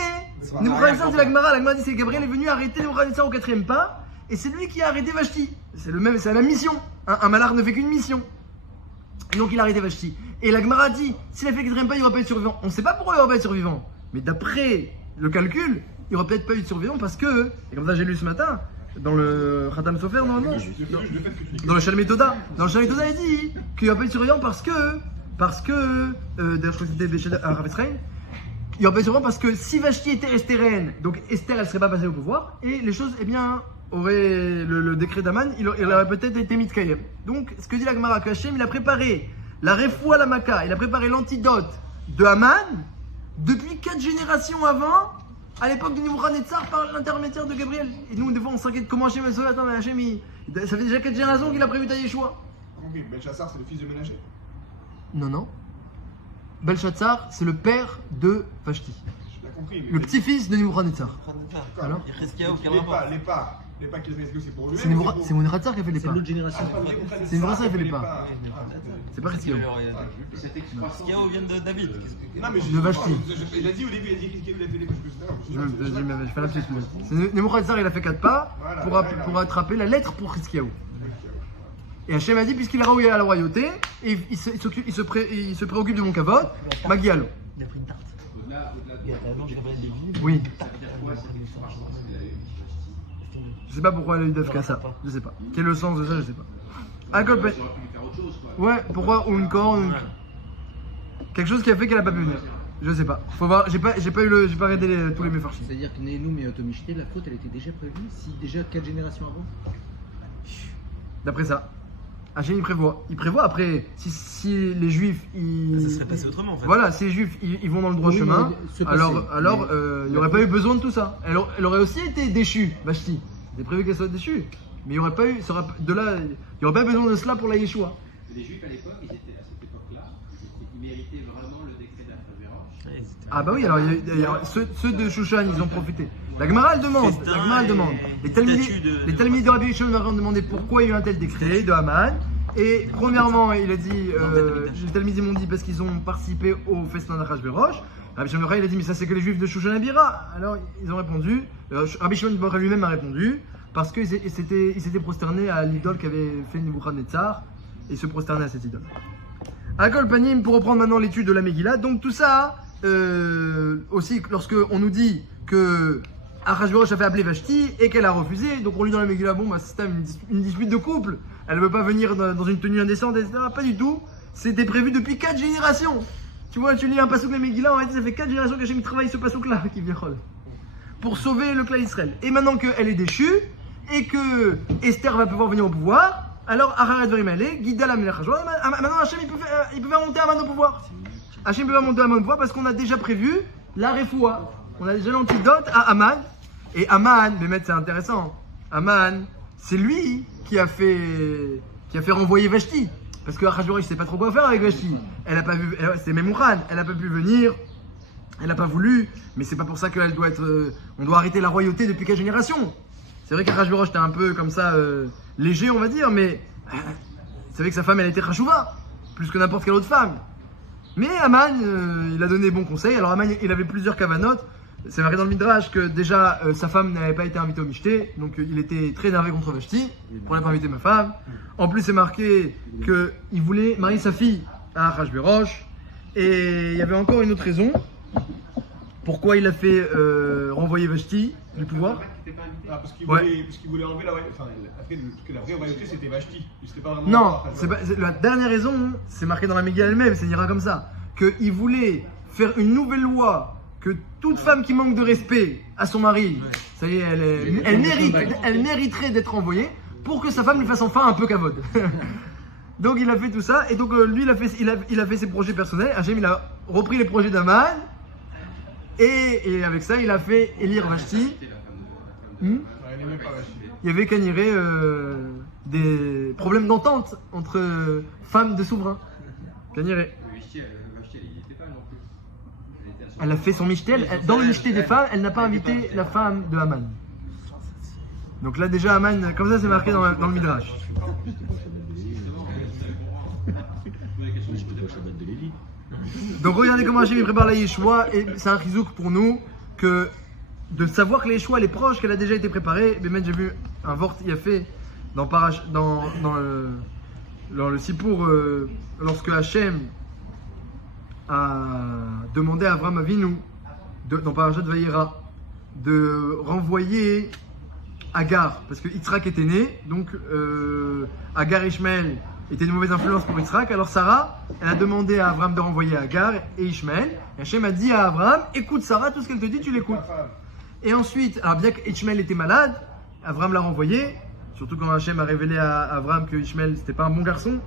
Nebuchadnezzar, c'est la Gemara. La Gemara dit c'est Gabriel est venu arrêter Nebuchadnezzar au 4e pas, et c'est lui qui a arrêté Vashti. C'est la mission. Un malard ne fait qu'une mission. Et donc il a arrêté Vashti. Et la Gemara dit, s'il a fait le 4e pas, il n'aurait pas eu de survivant. On ne sait pas pourquoi il n'aurait pas eu de survivant. Mais d'après le calcul, il n'aurait peut-être pas eu de survivant parce que, et comme ça j'ai lu ce matin, dans le Khatam Sofer normalement, dans le Shalmei Toda, il dit qu'il n'y aurait pas eu de survivant parce que d'ailleurs je crois que c'était Béchet à Rav Israël, il n'y aurait pas eu de survivant parce que si Vashti était restée reine, donc Esther elle serait pas passée au pouvoir, et les choses, eh bien, le décret d'Aman, il aurait peut-être été mis de Kayem. Donc, ce que dit la Gemara, que Hachem, il a préparé la Refoua la Maka, il a préparé l'antidote de Haman depuis 4 générations avant, à l'époque de Nebuchadnezzar, par l'intermédiaire de Gabriel. Et nous, des fois, on s'inquiète comment Hachem va sauver. Attends, mais Hachem, ça fait déjà 4 générations qu'il a prévu ta Yeshua. Oui, Belshazzar, c'est le fils de Ménaché. Non. Belshazzar, c'est le père de Vashti. Je l'ai compris. Mais le petit-fils de Nebuchadnezzar. Alors Il y a Chizkiyahu, quel rapport? Les pas qu'il fait, est-ce que c'est pour lui? C'est Nebuchadnezzar qui a fait les pas. C'est l'autre génération. C'est Nebuchadnezzar qui a fait les pas. C'est pas Chizkiyahu. Chizkiyahu vient de David. Non, mais De Vashti. Il a dit au début, il a dit qu'il a fait les pas. Je fais la petite chose. Nebuchadnezzar, il a fait 4 pas pour attraper la lettre pour Chizkiyahu. Et Hachem a dit, puisqu'il a raouillé à la royauté, et il se préoccupe de mon kavod, Magialo. Il a pris une tarte. Il a vraiment Gabriel Lévy. Oui. Ça veut dire quoi, Je sais pas pourquoi elle a eu d'œuf qu'à ça. Je sais pas. Quel est le sens de ça, je sais pas. Alcool J'aurais pu faire autre chose, quoi. Ouais, pourquoi ou une corne quelque chose qui a fait qu'elle a pas pu venir. Je sais pas. Faut voir. J'ai pas regardé tous les méfarchis. C'est-à-dire que Nénoum et Otomishté, la faute elle était déjà prévue, si déjà 4 générations avant. D'après ça. Hachem il prévoit après si les juifs Ça serait passé autrement en fait. voilà, si les juifs ils vont dans le droit Oui, chemin, mais se passer. alors il n'y aurait pas eu besoin de tout ça. Elle aurait aussi été déchue, Vashti. C'était prévu qu'elle soit déchue, mais il n'y aurait pas eu de là, il n'y aurait pas besoin de cela pour la Yeshua. Les Juifs à l'époque, ils étaient à cette époque-là, ils méritaient vraiment le décret d'Achashvérosh. Ah bah oui, alors il y a ceux de Shushan, ils ont profité. La Gemara elle demande, Les Talmidim de Rabbi Yishon ont demandé pourquoi il y a eu un tel décret de Haman. Et premièrement, il a dit, les Talmidim m'ont dit parce qu'ils ont participé au festin d'Achashvérosh. Rabbi Shimon il a dit mais ça c'est que les Juifs de Shushan Abira. Alors ils ont répondu, Rabbi Shimon lui-même a répondu parce qu'ils s'étaient prosternés à l'idole qu'avait fait Nebuchadnezzar et se prosternaient à cette idole. Akol Panim, pour reprendre maintenant l'étude de la Megillah, donc tout ça, aussi lorsque on nous dit que Achashvérosh a fait appeler Vashti et qu'elle a refusé, donc on lit dans la Megillah, bon bah c'est une dispute de couple, elle ne veut pas venir dans une tenue indécente, etc. Pas du tout, c'était prévu depuis 4 générations. Tu vois, tu lis un passouk de la Megillah, on va dire ça fait 4 générations qu'Hachem travaille ce passouk-là, qui vient pour sauver le clan Israël. Et maintenant qu'elle est déchue, et que Esther va pouvoir venir au pouvoir, alors Acharet Verimale, Guida la Melech Hashua, maintenant Hachem il peut faire monter Haman au pouvoir. Hachem peut faire monter Haman au pouvoir parce qu'on a déjà prévu la Refoua. On a déjà l'antidote à Haman. Et Haman, mais c'est intéressant, Haman, c'est lui qui a fait renvoyer Vashti. Parce que Achashvérosh ne sait pas trop quoi faire avec Vashti. Elle a pas vu, c'est Memouchan, elle n'a pas pu venir, elle n'a pas voulu, mais c'est pas pour ça qu'elle doit être. On doit arrêter la royauté depuis 4 générations. C'est vrai qu'Achashvérosh était un peu comme ça, léger, on va dire, mais c'est vrai que sa femme elle était Chashouva, plus que n'importe quelle autre femme. Mais Haman, il a donné bon conseil. Alors Haman, il avait plusieurs kavanotes. C'est marqué dans le Midrash que déjà sa femme n'avait pas été invitée au Mishté, donc il était très énervé contre Vashti pour ne pas inviter ma femme. En plus, c'est marqué qu'il voulait marier sa fille à Achashvérosh. Et il y avait encore une autre raison pourquoi il a fait renvoyer Vashti du pouvoir. Ah, parce qu'il voulait enlever la royauté. Enfin, après, que la vraie royauté c'était Vashti. C'était pas vraiment. Non, la dernière raison, c'est marqué dans la Megillah elle-même, ça ira comme ça. Qu'il voulait faire une nouvelle loi. Que toute femme qui manque de respect à son mari, ça y est, elle mériterait d'être envoyée pour que sa femme lui fasse enfin un peu cavode. Donc il a fait tout ça, et donc lui il a fait ses projets personnels. Hachem il a repris les projets d'Haman, et avec ça il a fait élire Vashti. Il y avait Kaniré des problèmes d'entente entre femmes de souverains. Kaniré. Elle a fait son Mishtel. Dans le Mishté des femmes, elle n'a pas invité la femme de Haman. Donc là déjà Haman, comme ça c'est marqué dans le Midrash. Donc regardez comment Hachem prépare la Yeshua, et c'est un chizouk pour nous que de savoir que la Yeshua elle est proche, qu'elle a déjà été préparée. Mais même j'ai vu un vort il a fait dans le Sipour lorsque Hachem a demandé à Avraham Avinu, dans Parashat Vayera, de renvoyer Agar, parce que Yitzhak était né, donc Agar et Ishmael étaient une mauvaise influence pour Yitzhak. Alors Sarah, elle a demandé à Avraham de renvoyer Agar et Ishmael. Et Hachem a dit à Avraham, écoute Sarah, tout ce qu'elle te dit, tu l'écoutes. Et ensuite, alors bien qu'Ishmael était malade, Avraham l'a renvoyé, surtout quand Hachem a révélé à Avraham que Ishmael c'était pas un bon garçon.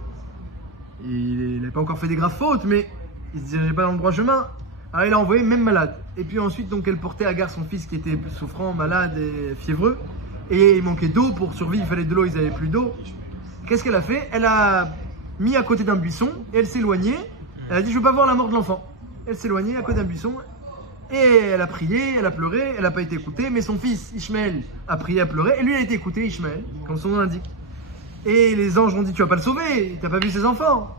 Il n'avait pas encore fait des graves fautes, mais il ne se dirigeait pas dans le droit chemin. Alors il a envoyé même malade. Et puis ensuite, donc elle portait Agar, son fils qui était souffrant, malade et fiévreux. Et il manquait d'eau pour survivre, il fallait de l'eau, ils n'avaient plus d'eau. Qu'est-ce qu'elle a fait? Elle a mis à côté d'un buisson et elle s'éloignait. Elle a dit, je ne veux pas voir la mort de l'enfant. Elle s'éloignait à côté d'un buisson et elle a prié, elle a pleuré, elle n'a pas été écoutée. Mais son fils Ishmael a prié, a pleuré et lui a été écouté, Ishmael, comme son nom l'indique. Et les anges ont dit, tu vas pas le sauver, tu n'as pas vu ses enfants.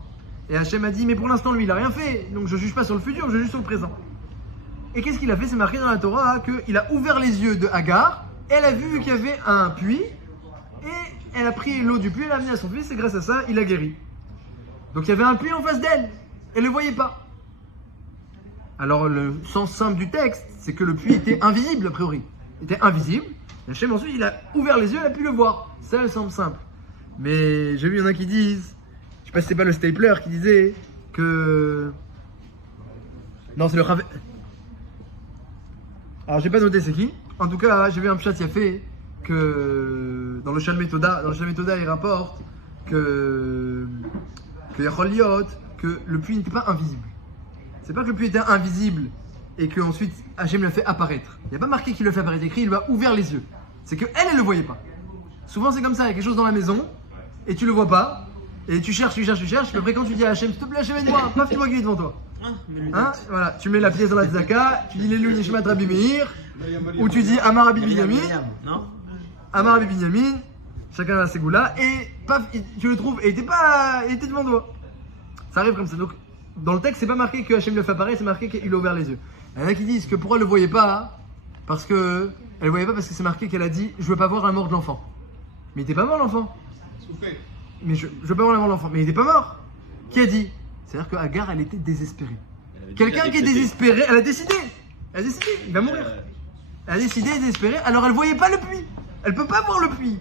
Et Hachem a dit, mais pour l'instant, lui, il n'a rien fait. Donc je ne juge pas sur le futur, je juge sur le présent. Et qu'est-ce qu'il a fait? C'est marqué dans la Torah qu'il a ouvert les yeux de Agar. Elle a vu qu'il y avait un puits. Et elle a pris l'eau du puits, elle l'a amené à son fils. Et grâce à ça, il a guéri. Donc il y avait un puits en face d'elle. Elle ne le voyait pas. Alors le sens simple du texte, c'est que le puits était invisible, a priori. Il était invisible. Et Hachem, ensuite, il a ouvert les yeux, elle a pu le voir. Ça, le sens simple. Mais j'ai vu, il y en a qui disent... Je sais pas si c'est pas le stapler qui disait que Non, c'est le Rav. Alors, j'ai pas noté c'est qui. En tout cas, j'ai vu un pshat fait que dans le Shalmei Toda, il rapporte que Yachol Liot, que le puits n'était pas invisible. C'est pas que le puits était invisible et qu'ensuite Hachem l'a fait apparaître. Il n'y a pas marqué qu'il le fait apparaître, écrit il lui a ouvert les yeux. C'est qu'elle, elle le voyait pas. Souvent c'est comme ça, il y a quelque chose dans la maison et tu le vois pas. Et tu cherches, puis après quand tu dis à Hachem, s'il te plaît Hachem aide-moi, paf, tu vois qu'il est devant toi. Hein, voilà, tu mets la pièce dans la tzaka, tu dis les lunes Nishmat Rabbi Meir, ou tu dis Amar Rabbi Binyamin, Amar Rabbi Binyamin, chacun a ses goûts-là, et paf, tu le trouves, et il était devant toi. Ça arrive comme ça. Donc, dans le texte, c'est pas marqué que Hachem le fait apparaître, c'est marqué qu'il a ouvert les yeux. Il y en a qui disent que pourquoi elle le voyait pas, parce que c'est marqué qu'elle a dit je veux pas voir la mort de l'enfant. Mais il était pas mort l'enfant. Mais je veux pas voir la mort de l'enfant. Mais il était pas mort. Qui a dit? C'est-à-dire que Agar, elle était désespérée. Quelqu'un qui est désespéré, elle a décidé, il va mourir. Elle a décidé, désespérée, alors elle voyait pas le puits. Elle peut pas voir le puits.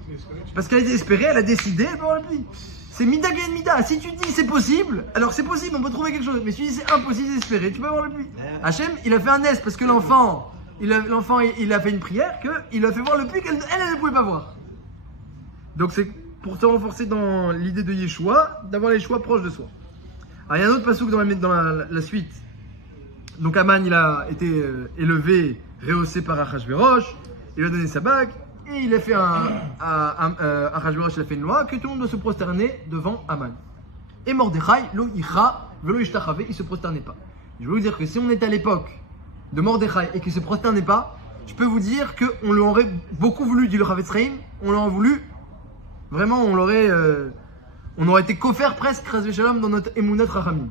Parce qu'elle est désespérée, elle a décidé, elle peut voir le puits. C'est Mida Gayen Mida. Si tu dis c'est possible, alors c'est possible, on peut trouver quelque chose. Mais si tu dis c'est impossible, désespéré, tu peux voir le puits. Hachem, il a fait un nest parce que l'enfant, il a fait une prière, qu'il a fait voir le puits qu'elle ne pouvait pas voir. Donc c'est pour te renforcer dans l'idée de Yeshua, d'avoir les choix proches de soi. Alors il y a un autre passouk dans la suite. Donc Aman, il a été élevé, rehaussé par Achashverosh, il a donné sa bague, et il a fait Achashverosh, il a fait une loi que tout le monde doit se prosterner devant Aman. Et Mordechai, lo icha, velo ishtachave, il se prosternait pas. Je veux vous dire que si on était à l'époque de Mordechai et qu'il se prosternait pas, je peux vous dire qu'on lui aurait beaucoup voulu, dit le Chavetz Chaim, on l'aurait voulu, vraiment on aurait été coffert presque, Chas Shalom, dans notre Emunat Rachamim.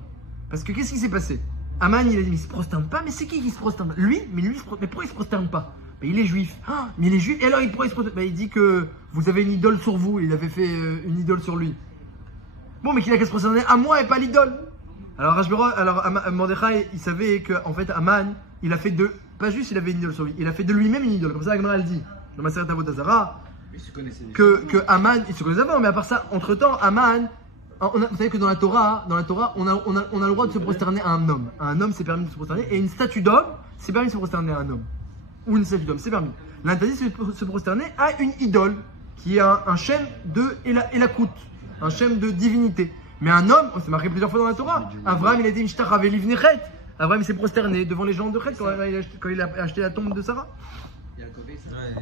Parce que qu'est-ce qui s'est passé? Aman, il a dit, mais il se prosterne pas, mais c'est qui se prosterne? Lui, mais pourquoi il se prosterne pas? Mais il est juif. Ah, mais il est juif, et alors pourquoi il se prosterne? Il dit que vous avez une idole sur vous, il avait fait une idole sur lui. Bon, mais qu'il a qu'à se prosterner à moi et pas l'idole. Alors Mordechai, il savait qu'en fait, Aman, il a fait pas juste il avait une idole sur lui, il a fait de lui-même une idole. Comme ça, Agmara, elle dit, dans Maseret Avodat Zarah, que Aman, il se connaissait avant, mais à part ça, entre-temps, Aman, vous savez que dans la Torah, on a le droit de se prosterner à un homme. À un homme, c'est permis de se prosterner, et une statue d'homme, c'est permis de se prosterner à un homme. Ou une statue d'homme, c'est permis. L'interdit, c'est de se prosterner à une idole, qui est un shem de Elakut, un shem de divinité. Mais un homme, c'est marqué plusieurs fois dans la Torah, Avraham, il a dit Mishtach Ave Livnei Chet. Avraham, il s'est prosterné devant les gens de Chet quand il a acheté la tombe de Sarah.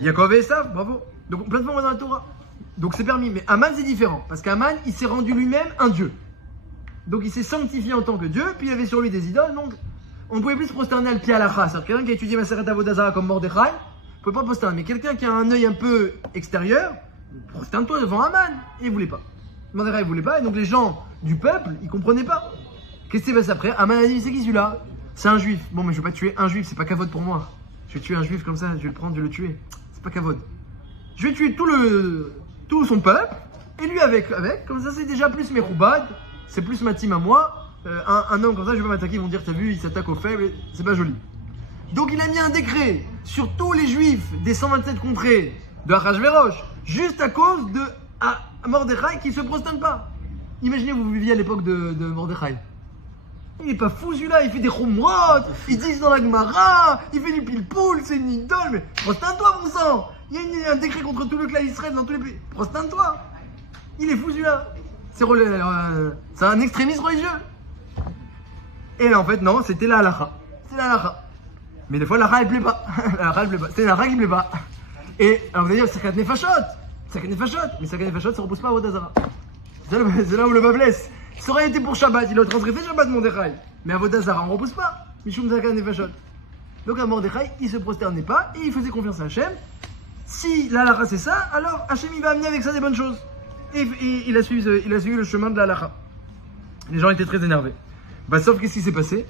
Yaakov et Esav, bravo. Donc plein de fois dans la Torah. Donc c'est permis, mais Aman c'est différent, parce qu'Aman il s'est rendu lui-même un dieu. Donc il s'est sanctifié en tant que dieu, puis il avait sur lui des idoles, donc on ne pouvait plus se prosterner al pied à la chas. C'est-à-dire quelqu'un qui a étudié Maseret Avodah Zarah comme Mordechai, ne pouvait pas prosterner. Mais quelqu'un qui a un œil un peu extérieur, prosterne-toi devant Aman, et il voulait pas. Mordechai il voulait pas, et donc les gens du peuple, ils comprenaient pas. Qu'est-ce qui s'est passé après? Aman a dit, c'est qui celui-là? C'est un juif. Bon, mais je vais pas tuer un juif, c'est pas kavod pour moi. Je vais tuer un juif comme ça, je vais le prendre, je vais le tuer. C'est pas kavod. Je vais tuer tout son peuple, et lui avec, comme ça c'est déjà plus Mechoubad, c'est plus ma team à moi. Un homme comme ça, je vais m'attaquer, ils vont dire, t'as vu, il s'attaque aux faibles, c'est pas joli. Donc il a mis un décret sur tous les juifs des 127 contrées de Achashverosh, juste à cause de Mordechai qui se prosterne pas. Imaginez, vous viviez à l'époque de Mordechai. Il est pas fou celui-là, il fait des chumrot, il dit dans la Gemara, il fait du pile-poule, c'est une idole, mais prosterne-toi mon sang. Il y a un décret contre tout le clan Israël dans tous les pays. Prosterne-toi. Il est fou celui-là. C'est un extrémiste religieux. Et là, en fait, non, c'était la halakha. C'est la halakha. Mais des fois, la halakha, elle plaît pas. La halakha, elle plaît pas. C'est la halakha qui plaît pas. Et alors, vous allez dire, c'est Sakat Nefashot. Mais Sakat Nefashot, ça repousse pas à Avodah Zarah. C'est là où le bas blesse. Ça aurait été pour Shabbat, il a transgressé Shabbat Mordechai. Mais à Avodah Zarah, on repousse pas. Mishum Sakat Nefashot. Donc à Mordechai, il se prosternait pas et il faisait confiance à Hachem. Si la halakha c'est ça, alors Hachem il va amener avec ça des bonnes choses. Et il a suivi le chemin de la halakha. Les gens étaient très énervés. Sauf qu'est-ce qui s'est passé?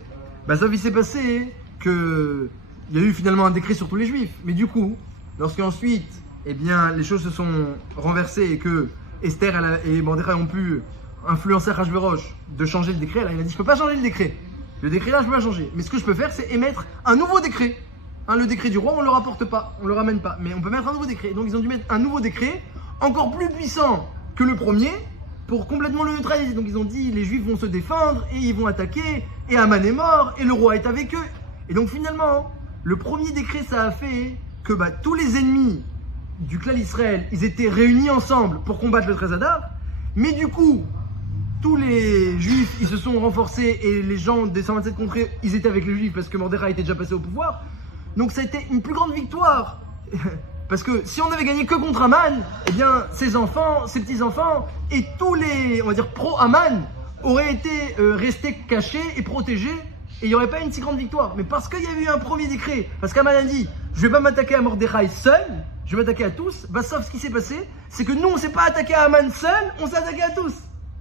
Sauf il s'est passé que il y a eu finalement un décret sur tous les juifs. Mais du coup, lorsqu'ensuite, eh bien, les choses se sont renversées et que Esther et Mordechai ont pu influencer Achashverosh de changer le décret, là il a dit je peux pas changer le décret. Le décret là je peux pas changer. Mais ce que je peux faire c'est émettre un nouveau décret. Le décret du roi, on ne le rapporte pas, on ne le ramène pas, mais on peut mettre un nouveau décret. Donc ils ont dû mettre un nouveau décret, encore plus puissant que le premier, pour complètement le neutraliser. Donc ils ont dit les Juifs vont se défendre et ils vont attaquer et Aman est mort et le roi est avec eux. Et donc finalement, le premier décret ça a fait que tous les ennemis du clan Israël, ils étaient réunis ensemble pour combattre le 13 Adar. Mais du coup, tous les Juifs, ils se sont renforcés et les gens des 127 contrées, ils étaient avec les Juifs parce que Mordechai était déjà passé au pouvoir. Donc ça a été une plus grande victoire. Parce que si on avait gagné que contre Aman, eh bien ses enfants, ses petits-enfants et tous les, on va dire, pro-Aman auraient été restés cachés et protégés et il n'y aurait pas une si grande victoire. Mais parce qu'il y a eu un premier décret, parce qu'Aman a dit je ne vais pas m'attaquer à Mordechai seul, je vais m'attaquer à tous, sauf ce qui s'est passé, c'est que nous on ne s'est pas attaqué à Aman seul, on s'est attaqué à tous.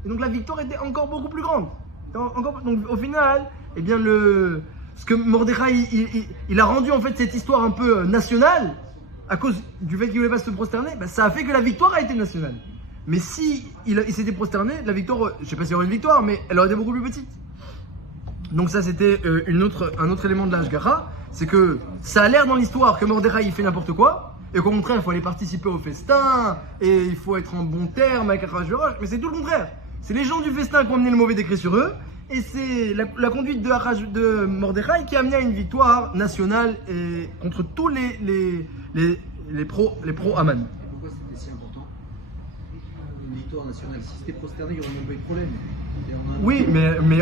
Et donc la victoire était encore beaucoup plus grande. Donc au final, eh bien ce que Mordechai il a rendu en fait cette histoire un peu nationale, à cause du fait qu'il ne voulait pas se prosterner, ça a fait que la victoire a été nationale. Mais si il s'était prosterné, la victoire, je ne sais pas s'il y aurait une victoire, mais elle aurait été beaucoup plus petite. Donc ça c'était un autre élément de la Hashgacha, c'est que ça a l'air dans l'histoire que Mordechai il fait n'importe quoi, et qu'au contraire il faut aller participer au festin, et il faut être en bon terme avec Achashverosh, mais c'est tout le contraire. C'est les gens du festin qui ont amené le mauvais décret sur eux, et c'est la conduite de Mordechai qui a amené à une victoire nationale et contre tous les pro-Aman. Et pourquoi c'était si important une victoire nationale? Si c'était prosterné, il n'y aurait même pas eu de problème. Oui, mais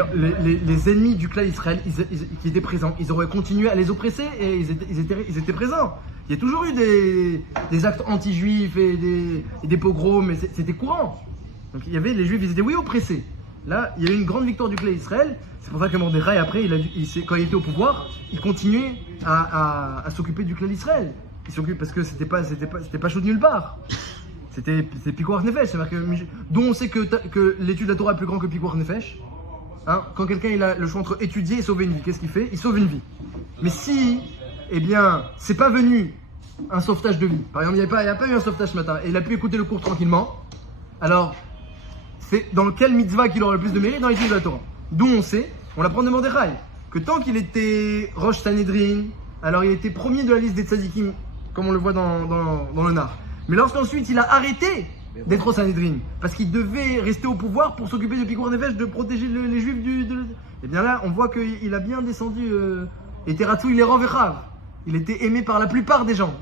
les ennemis du clan Israël qui étaient présents, ils auraient continué à les oppresser et ils étaient présents. Il y a toujours eu des actes anti-juifs et des pogroms, mais c'était courant. Donc il y avait les juifs, ils étaient oppressés. Là, il y a eu une grande victoire du clan Israël. C'est pour ça que Mordechai, après, quand il était au pouvoir, il continuait à s'occuper du clan Israël. Il s'occupe parce que c'était pas chaud de nulle part. C'était Pikuach Nefesh. Dont on sait que l'étude de la Torah est plus grand que Pikuach Nefesh. Hein, quand quelqu'un il a le choix entre étudier et sauver une vie, qu'est-ce qu'il fait? Il sauve une vie. Mais si, eh bien, c'est pas venu un sauvetage de vie. Par exemple, il n'y a pas eu un sauvetage ce matin et il a pu écouter le cours tranquillement. Alors, c'est dans quel mitzvah qu'il aurait le plus de mérite? Dans l'étude de la Torah. D'où on sait, on l'apprend de Mordechai, que tant qu'il était Rosh Sanhedrin, alors il était premier de la liste des tzadikim, comme on le voit dans le Nar. Mais lorsqu'ensuite il a arrêté d'être au Sanhedrin, parce qu'il devait rester au pouvoir pour s'occuper de Pikuach Nefesh, de protéger les juifs et bien là, on voit qu'il a bien descendu, et Teratzou il est Rovechav. Il était aimé par la plupart des gens,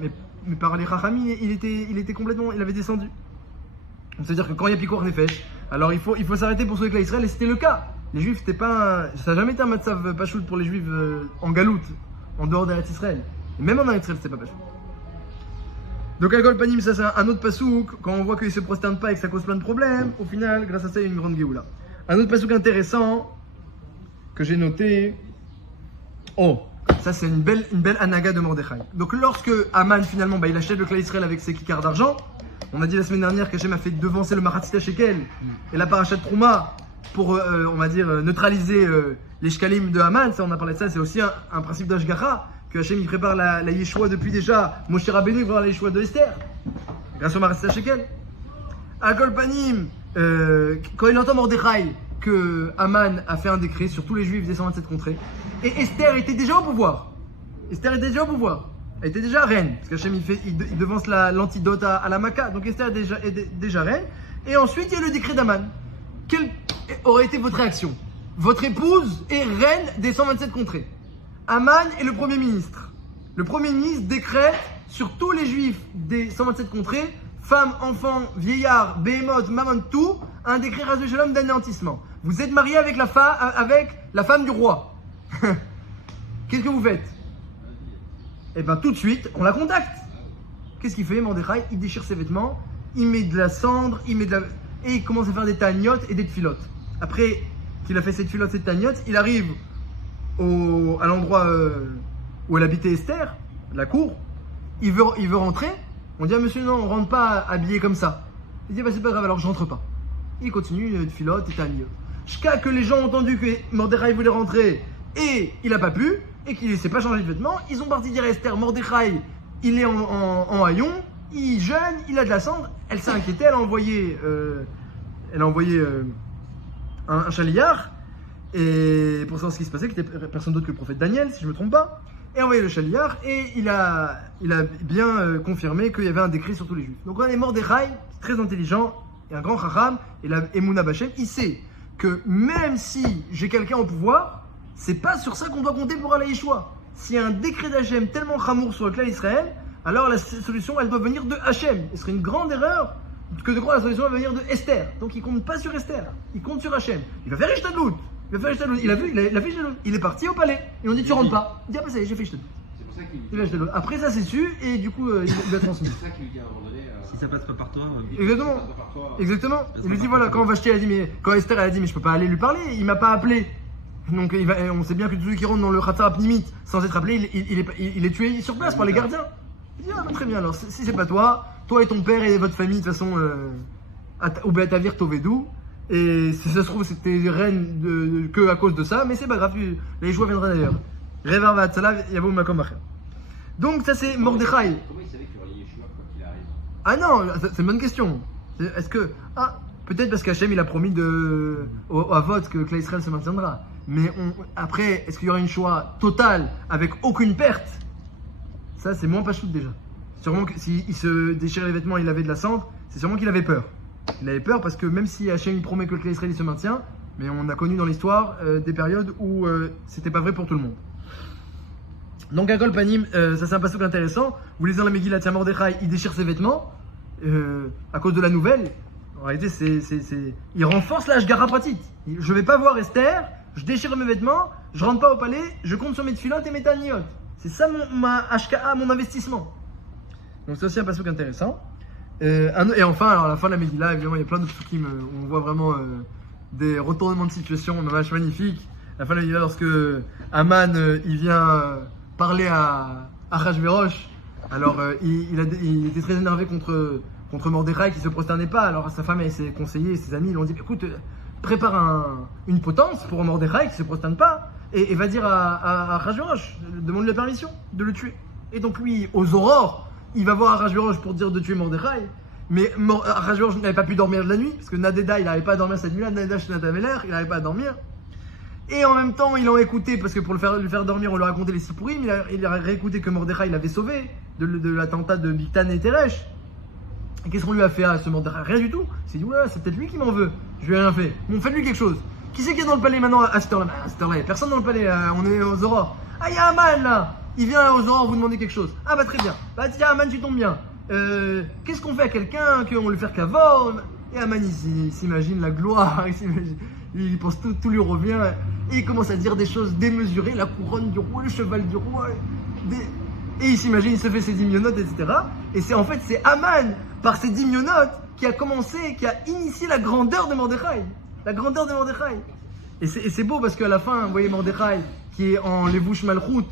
mais par les Chachamim, il était complètement, il avait descendu. C'est-à-dire que quand il y a Pikuach Nefesh, alors il faut s'arrêter pour sauver le clan Israël, et c'était le cas. Les juifs, ça n'a jamais été un matzav pachout pour les juifs en galoute, en dehors d'Eretz Israël. Et même en Eretz Israël, c'était pas pachout. Donc à Golpanim, ça c'est un autre pasouk, quand on voit qu'ils ne se prosternent pas et que ça cause plein de problèmes, au final, grâce à ça, il y a une grande géoula. Un autre pasouk intéressant, que j'ai noté, ça c'est une belle anaga de Mordechai. Donc lorsque Aman finalement, il achète le clan Israël avec ses kikars d'argent, on a dit la semaine dernière qu'Hachem a fait devancer le Maratzita Shekel et la parachat Trouma pour, on va dire, neutraliser les shkalim de Haman. Ça, on a parlé de ça, c'est aussi un principe d'Ashgacha, que Hachem il prépare la Yeshua depuis déjà. Moshe Rabbeinu va voir la Yeshua de Esther, grâce au Maratzita Shekel. À Kolpanim, quand il entend Mordechai que Haman a fait un décret sur tous les juifs des 127 contrées, et Esther était déjà au pouvoir. Elle était déjà reine, parce qu'Hachem il devance l'antidote à la Maca, donc Esther est déjà reine. Et ensuite il y a le décret d'Aman. Quelle aurait été votre réaction? Votre épouse est reine des 127 contrées. Aman est le premier ministre. Le premier ministre décrète sur tous les juifs des 127 contrées, femmes, enfants, vieillards, behemoth, mammon, tout, un décret Ras Shalom d'anéantissement. Vous êtes marié avec la femme du roi. Qu'est-ce que vous faites? Eh bien tout de suite, on la contacte. Qu'est-ce qu'il fait, Mordechai? Il déchire ses vêtements, il met de la cendre, et il commence à faire des tagnotes et des tfilotes. Après qu'il a fait cette tfilotes et cette tagnotes, il arrive à l'endroit où elle habitait Esther, la cour. Il veut rentrer. On dit à monsieur, non, on rentre pas habillé comme ça. Il dit, c'est pas grave, alors je rentre pas. Il continue, tfilotes et tagnotes. Jusqu'à que les gens ont entendu que Mordechai voulait rentrer et il n'a pas pu, et qu'il ne s'est pas changé de vêtements, ils ont parti dire à Esther, Mordechai, il est en haillon, il jeûne, il a de la cendre. Elle s'est inquiétée, elle a envoyé un chaliard, et pour savoir ce qui se passait, qui était personne d'autre que le prophète Daniel, si je ne me trompe pas, et envoyé le chaliard, et il a bien confirmé qu'il y avait un décret sur tous les juifs. Donc on a Mordechai, très intelligent, et un grand chacham, et la Emouna Bachem, il sait que même si j'ai quelqu'un au pouvoir, c'est pas sur ça qu'on doit compter pour aller à Yeshua. S'il y a un décret d'Hachem tellement chamour sur le clan Israël, alors la solution, elle doit venir de Hachem. Ce serait une grande erreur que de croire que la solution va venir de Esther. Donc il compte pas sur Esther, il compte sur Hachem. Il va faire Ishtadlout. Il a fait Ishtadlout. Il est parti au palais. Ils ont dit tu rentres pas. Il dit ah bah ça y est, j'ai fait Ishtadlout. C'est pour ça qu'il Il a Ishtadlout. Après ça c'est su et du coup il a transmis. C'est ça qu'il lui dit à un moment donné. Si ça passe pas par toi. Exactement. Par toi. Exactement. Il lui dit voilà, quand Vashti a dit mais quand Esther elle a dit mais je peux pas aller lui parler, il m'a pas appelé. Donc on sait bien que tous ceux qui rentrent dans le Khatsar Pnimit sans être appelé, il est tué sur place par les gardiens. Il dit ah bah, très bien alors si c'est pas toi et ton père et votre famille de toute façon au Be'atavir Tovedou et si ça se trouve c'était reine que à cause de ça, mais c'est pas grave, les choix viendront d'ailleurs. Revar Vatsala Yavo Makom Acher. Donc ça c'est Mordechai. Comment il savait qu'il y aurait Yeshua quoi qu'il arrive? Ah non, c'est une bonne question. Est-ce que peut-être parce qu'Hachem il a promis à vote que Israël se maintiendra. Mais après, est-ce qu'il y aura une choix totale avec aucune perte? Ça, c'est moins pas chouette déjà. Sûrement que s'il se déchirait les vêtements, il avait de la cendre, c'est sûrement qu'il avait peur. Il avait peur parce que même si Hachem il promet que le clan Israël se maintient, mais on a connu dans l'histoire des périodes où c'était pas vrai pour tout le monde. Donc à Kol Panim, ça c'est un passage intéressant. Vous lisez dans la Megillah, tiens Mordechai, il déchire ses vêtements à cause de la nouvelle. En réalité, il renforce la Hashgara pratique. Je vais pas voir Esther. Je déchire mes vêtements, je rentre pas au palais, je compte sur mes tfilotes et mes taniyot. C'est ça ma HKA, mon investissement. Donc c'est aussi un passage intéressant. Et enfin, alors à la fin de la Megillah, évidemment, il y a plein de trucs où on voit vraiment des retournements de situation, vache magnifique. À la fin de la Megillah, lorsque Aman il vient parler à Achashverosh, alors il était très énervé contre Mordechai qui se prosternait pas. Alors sa femme et ses conseillers, ses amis, ils lui ont dit écoute, prépare une potence pour Mordechai qui se prosterne pas et va dire à Achashverosh, demande la permission de le tuer. Et donc lui, aux aurores, il va voir Achashverosh pour dire de tuer Mordechai. Mais Achashverosh n'avait pas pu dormir de la nuit parce que Nadeda il n'avait pas à dormir cette nuit-là, Nadeda Shnatameler, il n'avait pas à dormir. Et en même temps, ils l'ont écouté parce que pour le faire dormir, on lui a raconté les Sipurim. Il a réécouté que Mordechai il avait sauvé de l'attentat de Bigtan et Teresh. Et qu'est-ce qu'on lui a fait à ce Mordechai? Rien du tout. Il s'est dit, ouais, c'est peut-être lui qui m'en veut. Je lui ai rien fait. Bon, faites-lui quelque chose. Qui c'est qui est dans le palais maintenant à cette heure-là? À cette heure-là, il n'y a personne dans le palais. On est aux aurores. Ah, il y a Aman là. Il vient aux aurores vous demander quelque chose. Ah, bah très bien. Bah tiens, Aman, tu tombes bien. Qu'est-ce qu'on fait à quelqu'un qu'on lui fait qu'avant? Et Aman, il s'imagine la gloire. Il pense tout lui revient. Et il commence à dire des choses démesurées. La couronne du roi, le cheval du roi. Et il s'imagine, il se fait ses 10 mionotes, etc. Et c'est Aman, par ses 10 mionotes, qui a initié la grandeur de Mordechai. La grandeur de Mordechai. Et c'est beau parce qu'à la fin, vous voyez Mordechai, qui est en Levush Malchut,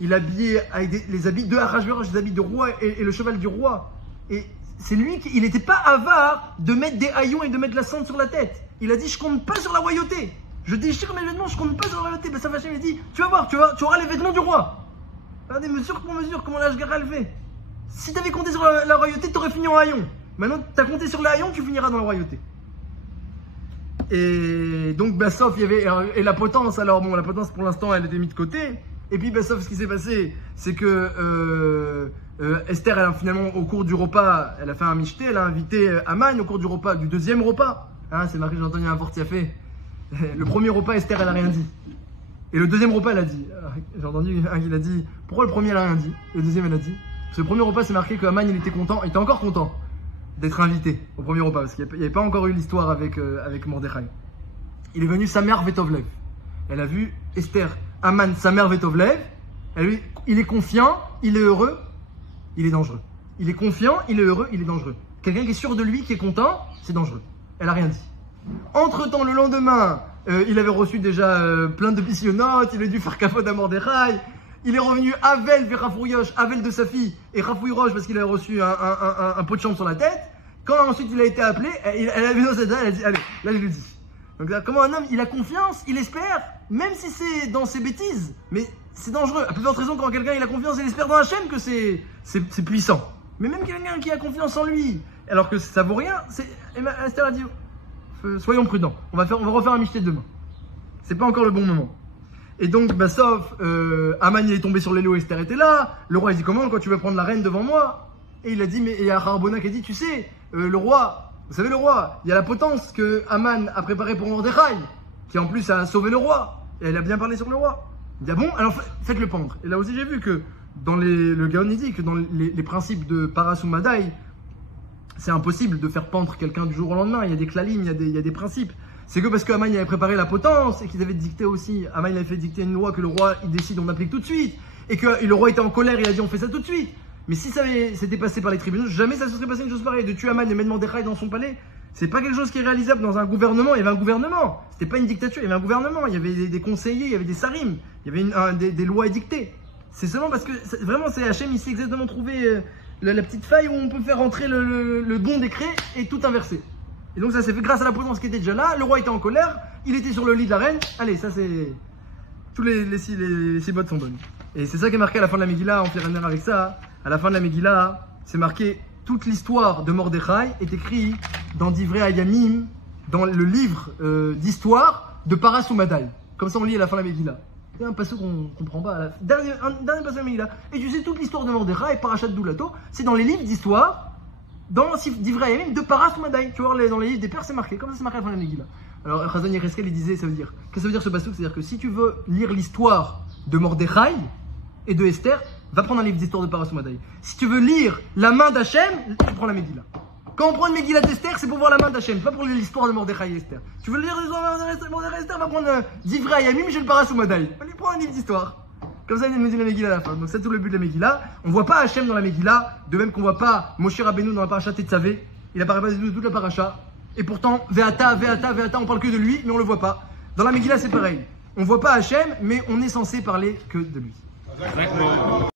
il est habillé avec les habits de Achashverosh, les habits du roi et le cheval du roi. Et c'est lui il n'était pas avare de mettre des haillons et de mettre la cendre sur la tête. Il a dit, je compte pas sur la royauté. Je déchire mes vêtements, je compte pas sur la royauté. Ben ça il a dit, tu vas voir, tu auras les vêtements du roi. Regardez, mesure pour mesure, comment la Hashgara le fait. Si tu avais compté sur la royauté, tu aurais fini en haillon. Maintenant, tu as compté sur le haillon, tu finiras dans la royauté. Et donc, sauf, il y avait. Et la potence, alors, bon, la potence pour l'instant, elle était mise de côté. Et puis, sauf, ce qui s'est passé, c'est que Esther, elle a finalement, au cours du repas, elle a fait un michté, elle a invité Aman au cours du repas, du deuxième repas. Hein, c'est marqué, j'ai entendu un Vortia fait. Le premier repas, Esther, elle a rien dit. Et le deuxième repas, elle a dit. J'ai entendu un qui a dit, pourquoi le premier, elle a rien dit? Le deuxième, elle a dit. Parce que le premier repas, c'est marqué que Aman, il était encore content d'être invité au premier repas, parce qu'il n'y avait pas encore eu l'histoire avec Mordechai. Il est venu sa mère Vetovlev. Elle a vu Esther, Aman, sa mère Vetovlev. Il est confiant, il est heureux, il est dangereux. Il est confiant, il est heureux, il est dangereux. Quelqu'un qui est sûr de lui, qui est content, c'est dangereux. Elle a rien dit. Entre-temps, le lendemain, il avait reçu déjà plein de pissionnotes, il a dû faire cafode à Mordechai. Il est revenu Avel vers Rafouilloche, Avel de sa fille, et Rafouilloche parce qu'il a reçu un pot de chambre sur la tête. Quand ensuite il a été appelé, elle a vu dans cette date, elle a dit, allez, là je le dis. Donc là, comment un homme, il a confiance, il espère, même si c'est dans ses bêtises, mais c'est dangereux. À plus forte raison, quand quelqu'un il a confiance, il espère dans la chaîne que c'est puissant. Mais même quelqu'un qui a confiance en lui, alors que ça vaut rien, Esther a dit, soyons prudents, on va refaire un michté demain. C'est pas encore le bon moment. Et donc, sauf, Aman il est tombé sur l'élo, Esther était là. Le roi il dit, comment, quand tu vas prendre la reine devant moi? Et il a dit, mais il y a Harbona qui a dit, tu sais, le roi, Vous savez, le roi, il y a la potence que Haman a préparée pour Mordechai, qui en plus a sauvé le roi. Et elle a bien parlé sur le roi. Il dit, ah bon, alors faites-le pendre. Et là aussi, j'ai vu que dans le Gaon, il dit que dans les principes de Parasumadaï, c'est impossible de faire pendre quelqu'un du jour au lendemain. Il y a des klalim, il y a des principes. C'est que parce que Haman avait préparé la potence et qu'ils avaient dicté aussi, Haman avait fait dicter une loi que le roi il décide, on applique tout de suite. Et que le roi était en colère, il a dit on fait ça tout de suite. Mais si c'était passé par les tribunaux, jamais ça se serait passé une chose pareille. De tuer Haman et mettre Mordechai dans son palais, c'est pas quelque chose qui est réalisable dans un gouvernement. Il y avait un gouvernement, c'était pas une dictature, il y avait un gouvernement, il y avait des conseillers, il y avait des sarim, il y avait des lois édictées. C'est seulement parce que vraiment c'est Hachem ici exactement trouvé la petite faille où on peut faire rentrer le bon décret et tout inverser. Et donc ça s'est fait grâce à la potence qui était déjà là, le roi était en colère, il était sur le lit de la reine, allez ça c'est... Tous les six bottes sont bonnes. Et c'est ça qui est marqué à la fin de la Megillah, on fait un avec ça, à la fin de la Megillah, c'est marqué toute l'histoire de Mordechai est écrite dans Divrei Hayamim, dans le livre d'histoire de Parasumadaï. Comme ça on lit à la fin de la Megillah. C'est un passage qu'on ne comprend pas. Un dernier passage de la Megillah. Et tu sais, toute l'histoire de Mordechai et Parashat Doulato, c'est dans les livres d'histoire, dans Divrei Hayamim de Parasumadaï. Tu vois, dans les livres des pères, c'est marqué. Comme ça, c'est marqué à la fin de la Megillah. Alors, Chazon Yereskel, il disait, ça veut dire, qu'est-ce que ça veut dire ce passage? C'est-à-dire que si tu veux lire l'histoire de Mordechai et de Esther, va prendre un livre d'histoire de Parasumadaï. Si tu veux lire la main d'Hachem, tu prends la Megillah. Quand on prend une Megillah d'Esther, c'est pour voir la main d'Hachem, pas pour lire l'histoire de Mordechai et Esther. Tu veux lire l'histoire de Mordechai et Esther, va prendre Divrei Hayamim, je le Parasumadaï. Allez, prends un livre d'histoire. Comme ça, il nous dit la Megillah à la fin. Donc, c'est tout le but de la Megillah. On voit pas Hachem dans la Megillah, de même qu'on voit pas Moshe Rabbeinu dans la paracha Tetzavé. Il apparaît pas du tout toute la paracha. Et pourtant, Veata, on parle que de lui, mais on le voit pas. Dans la Megillah, c'est pareil. On voit pas Hachem, mais on est censé parler que de lui.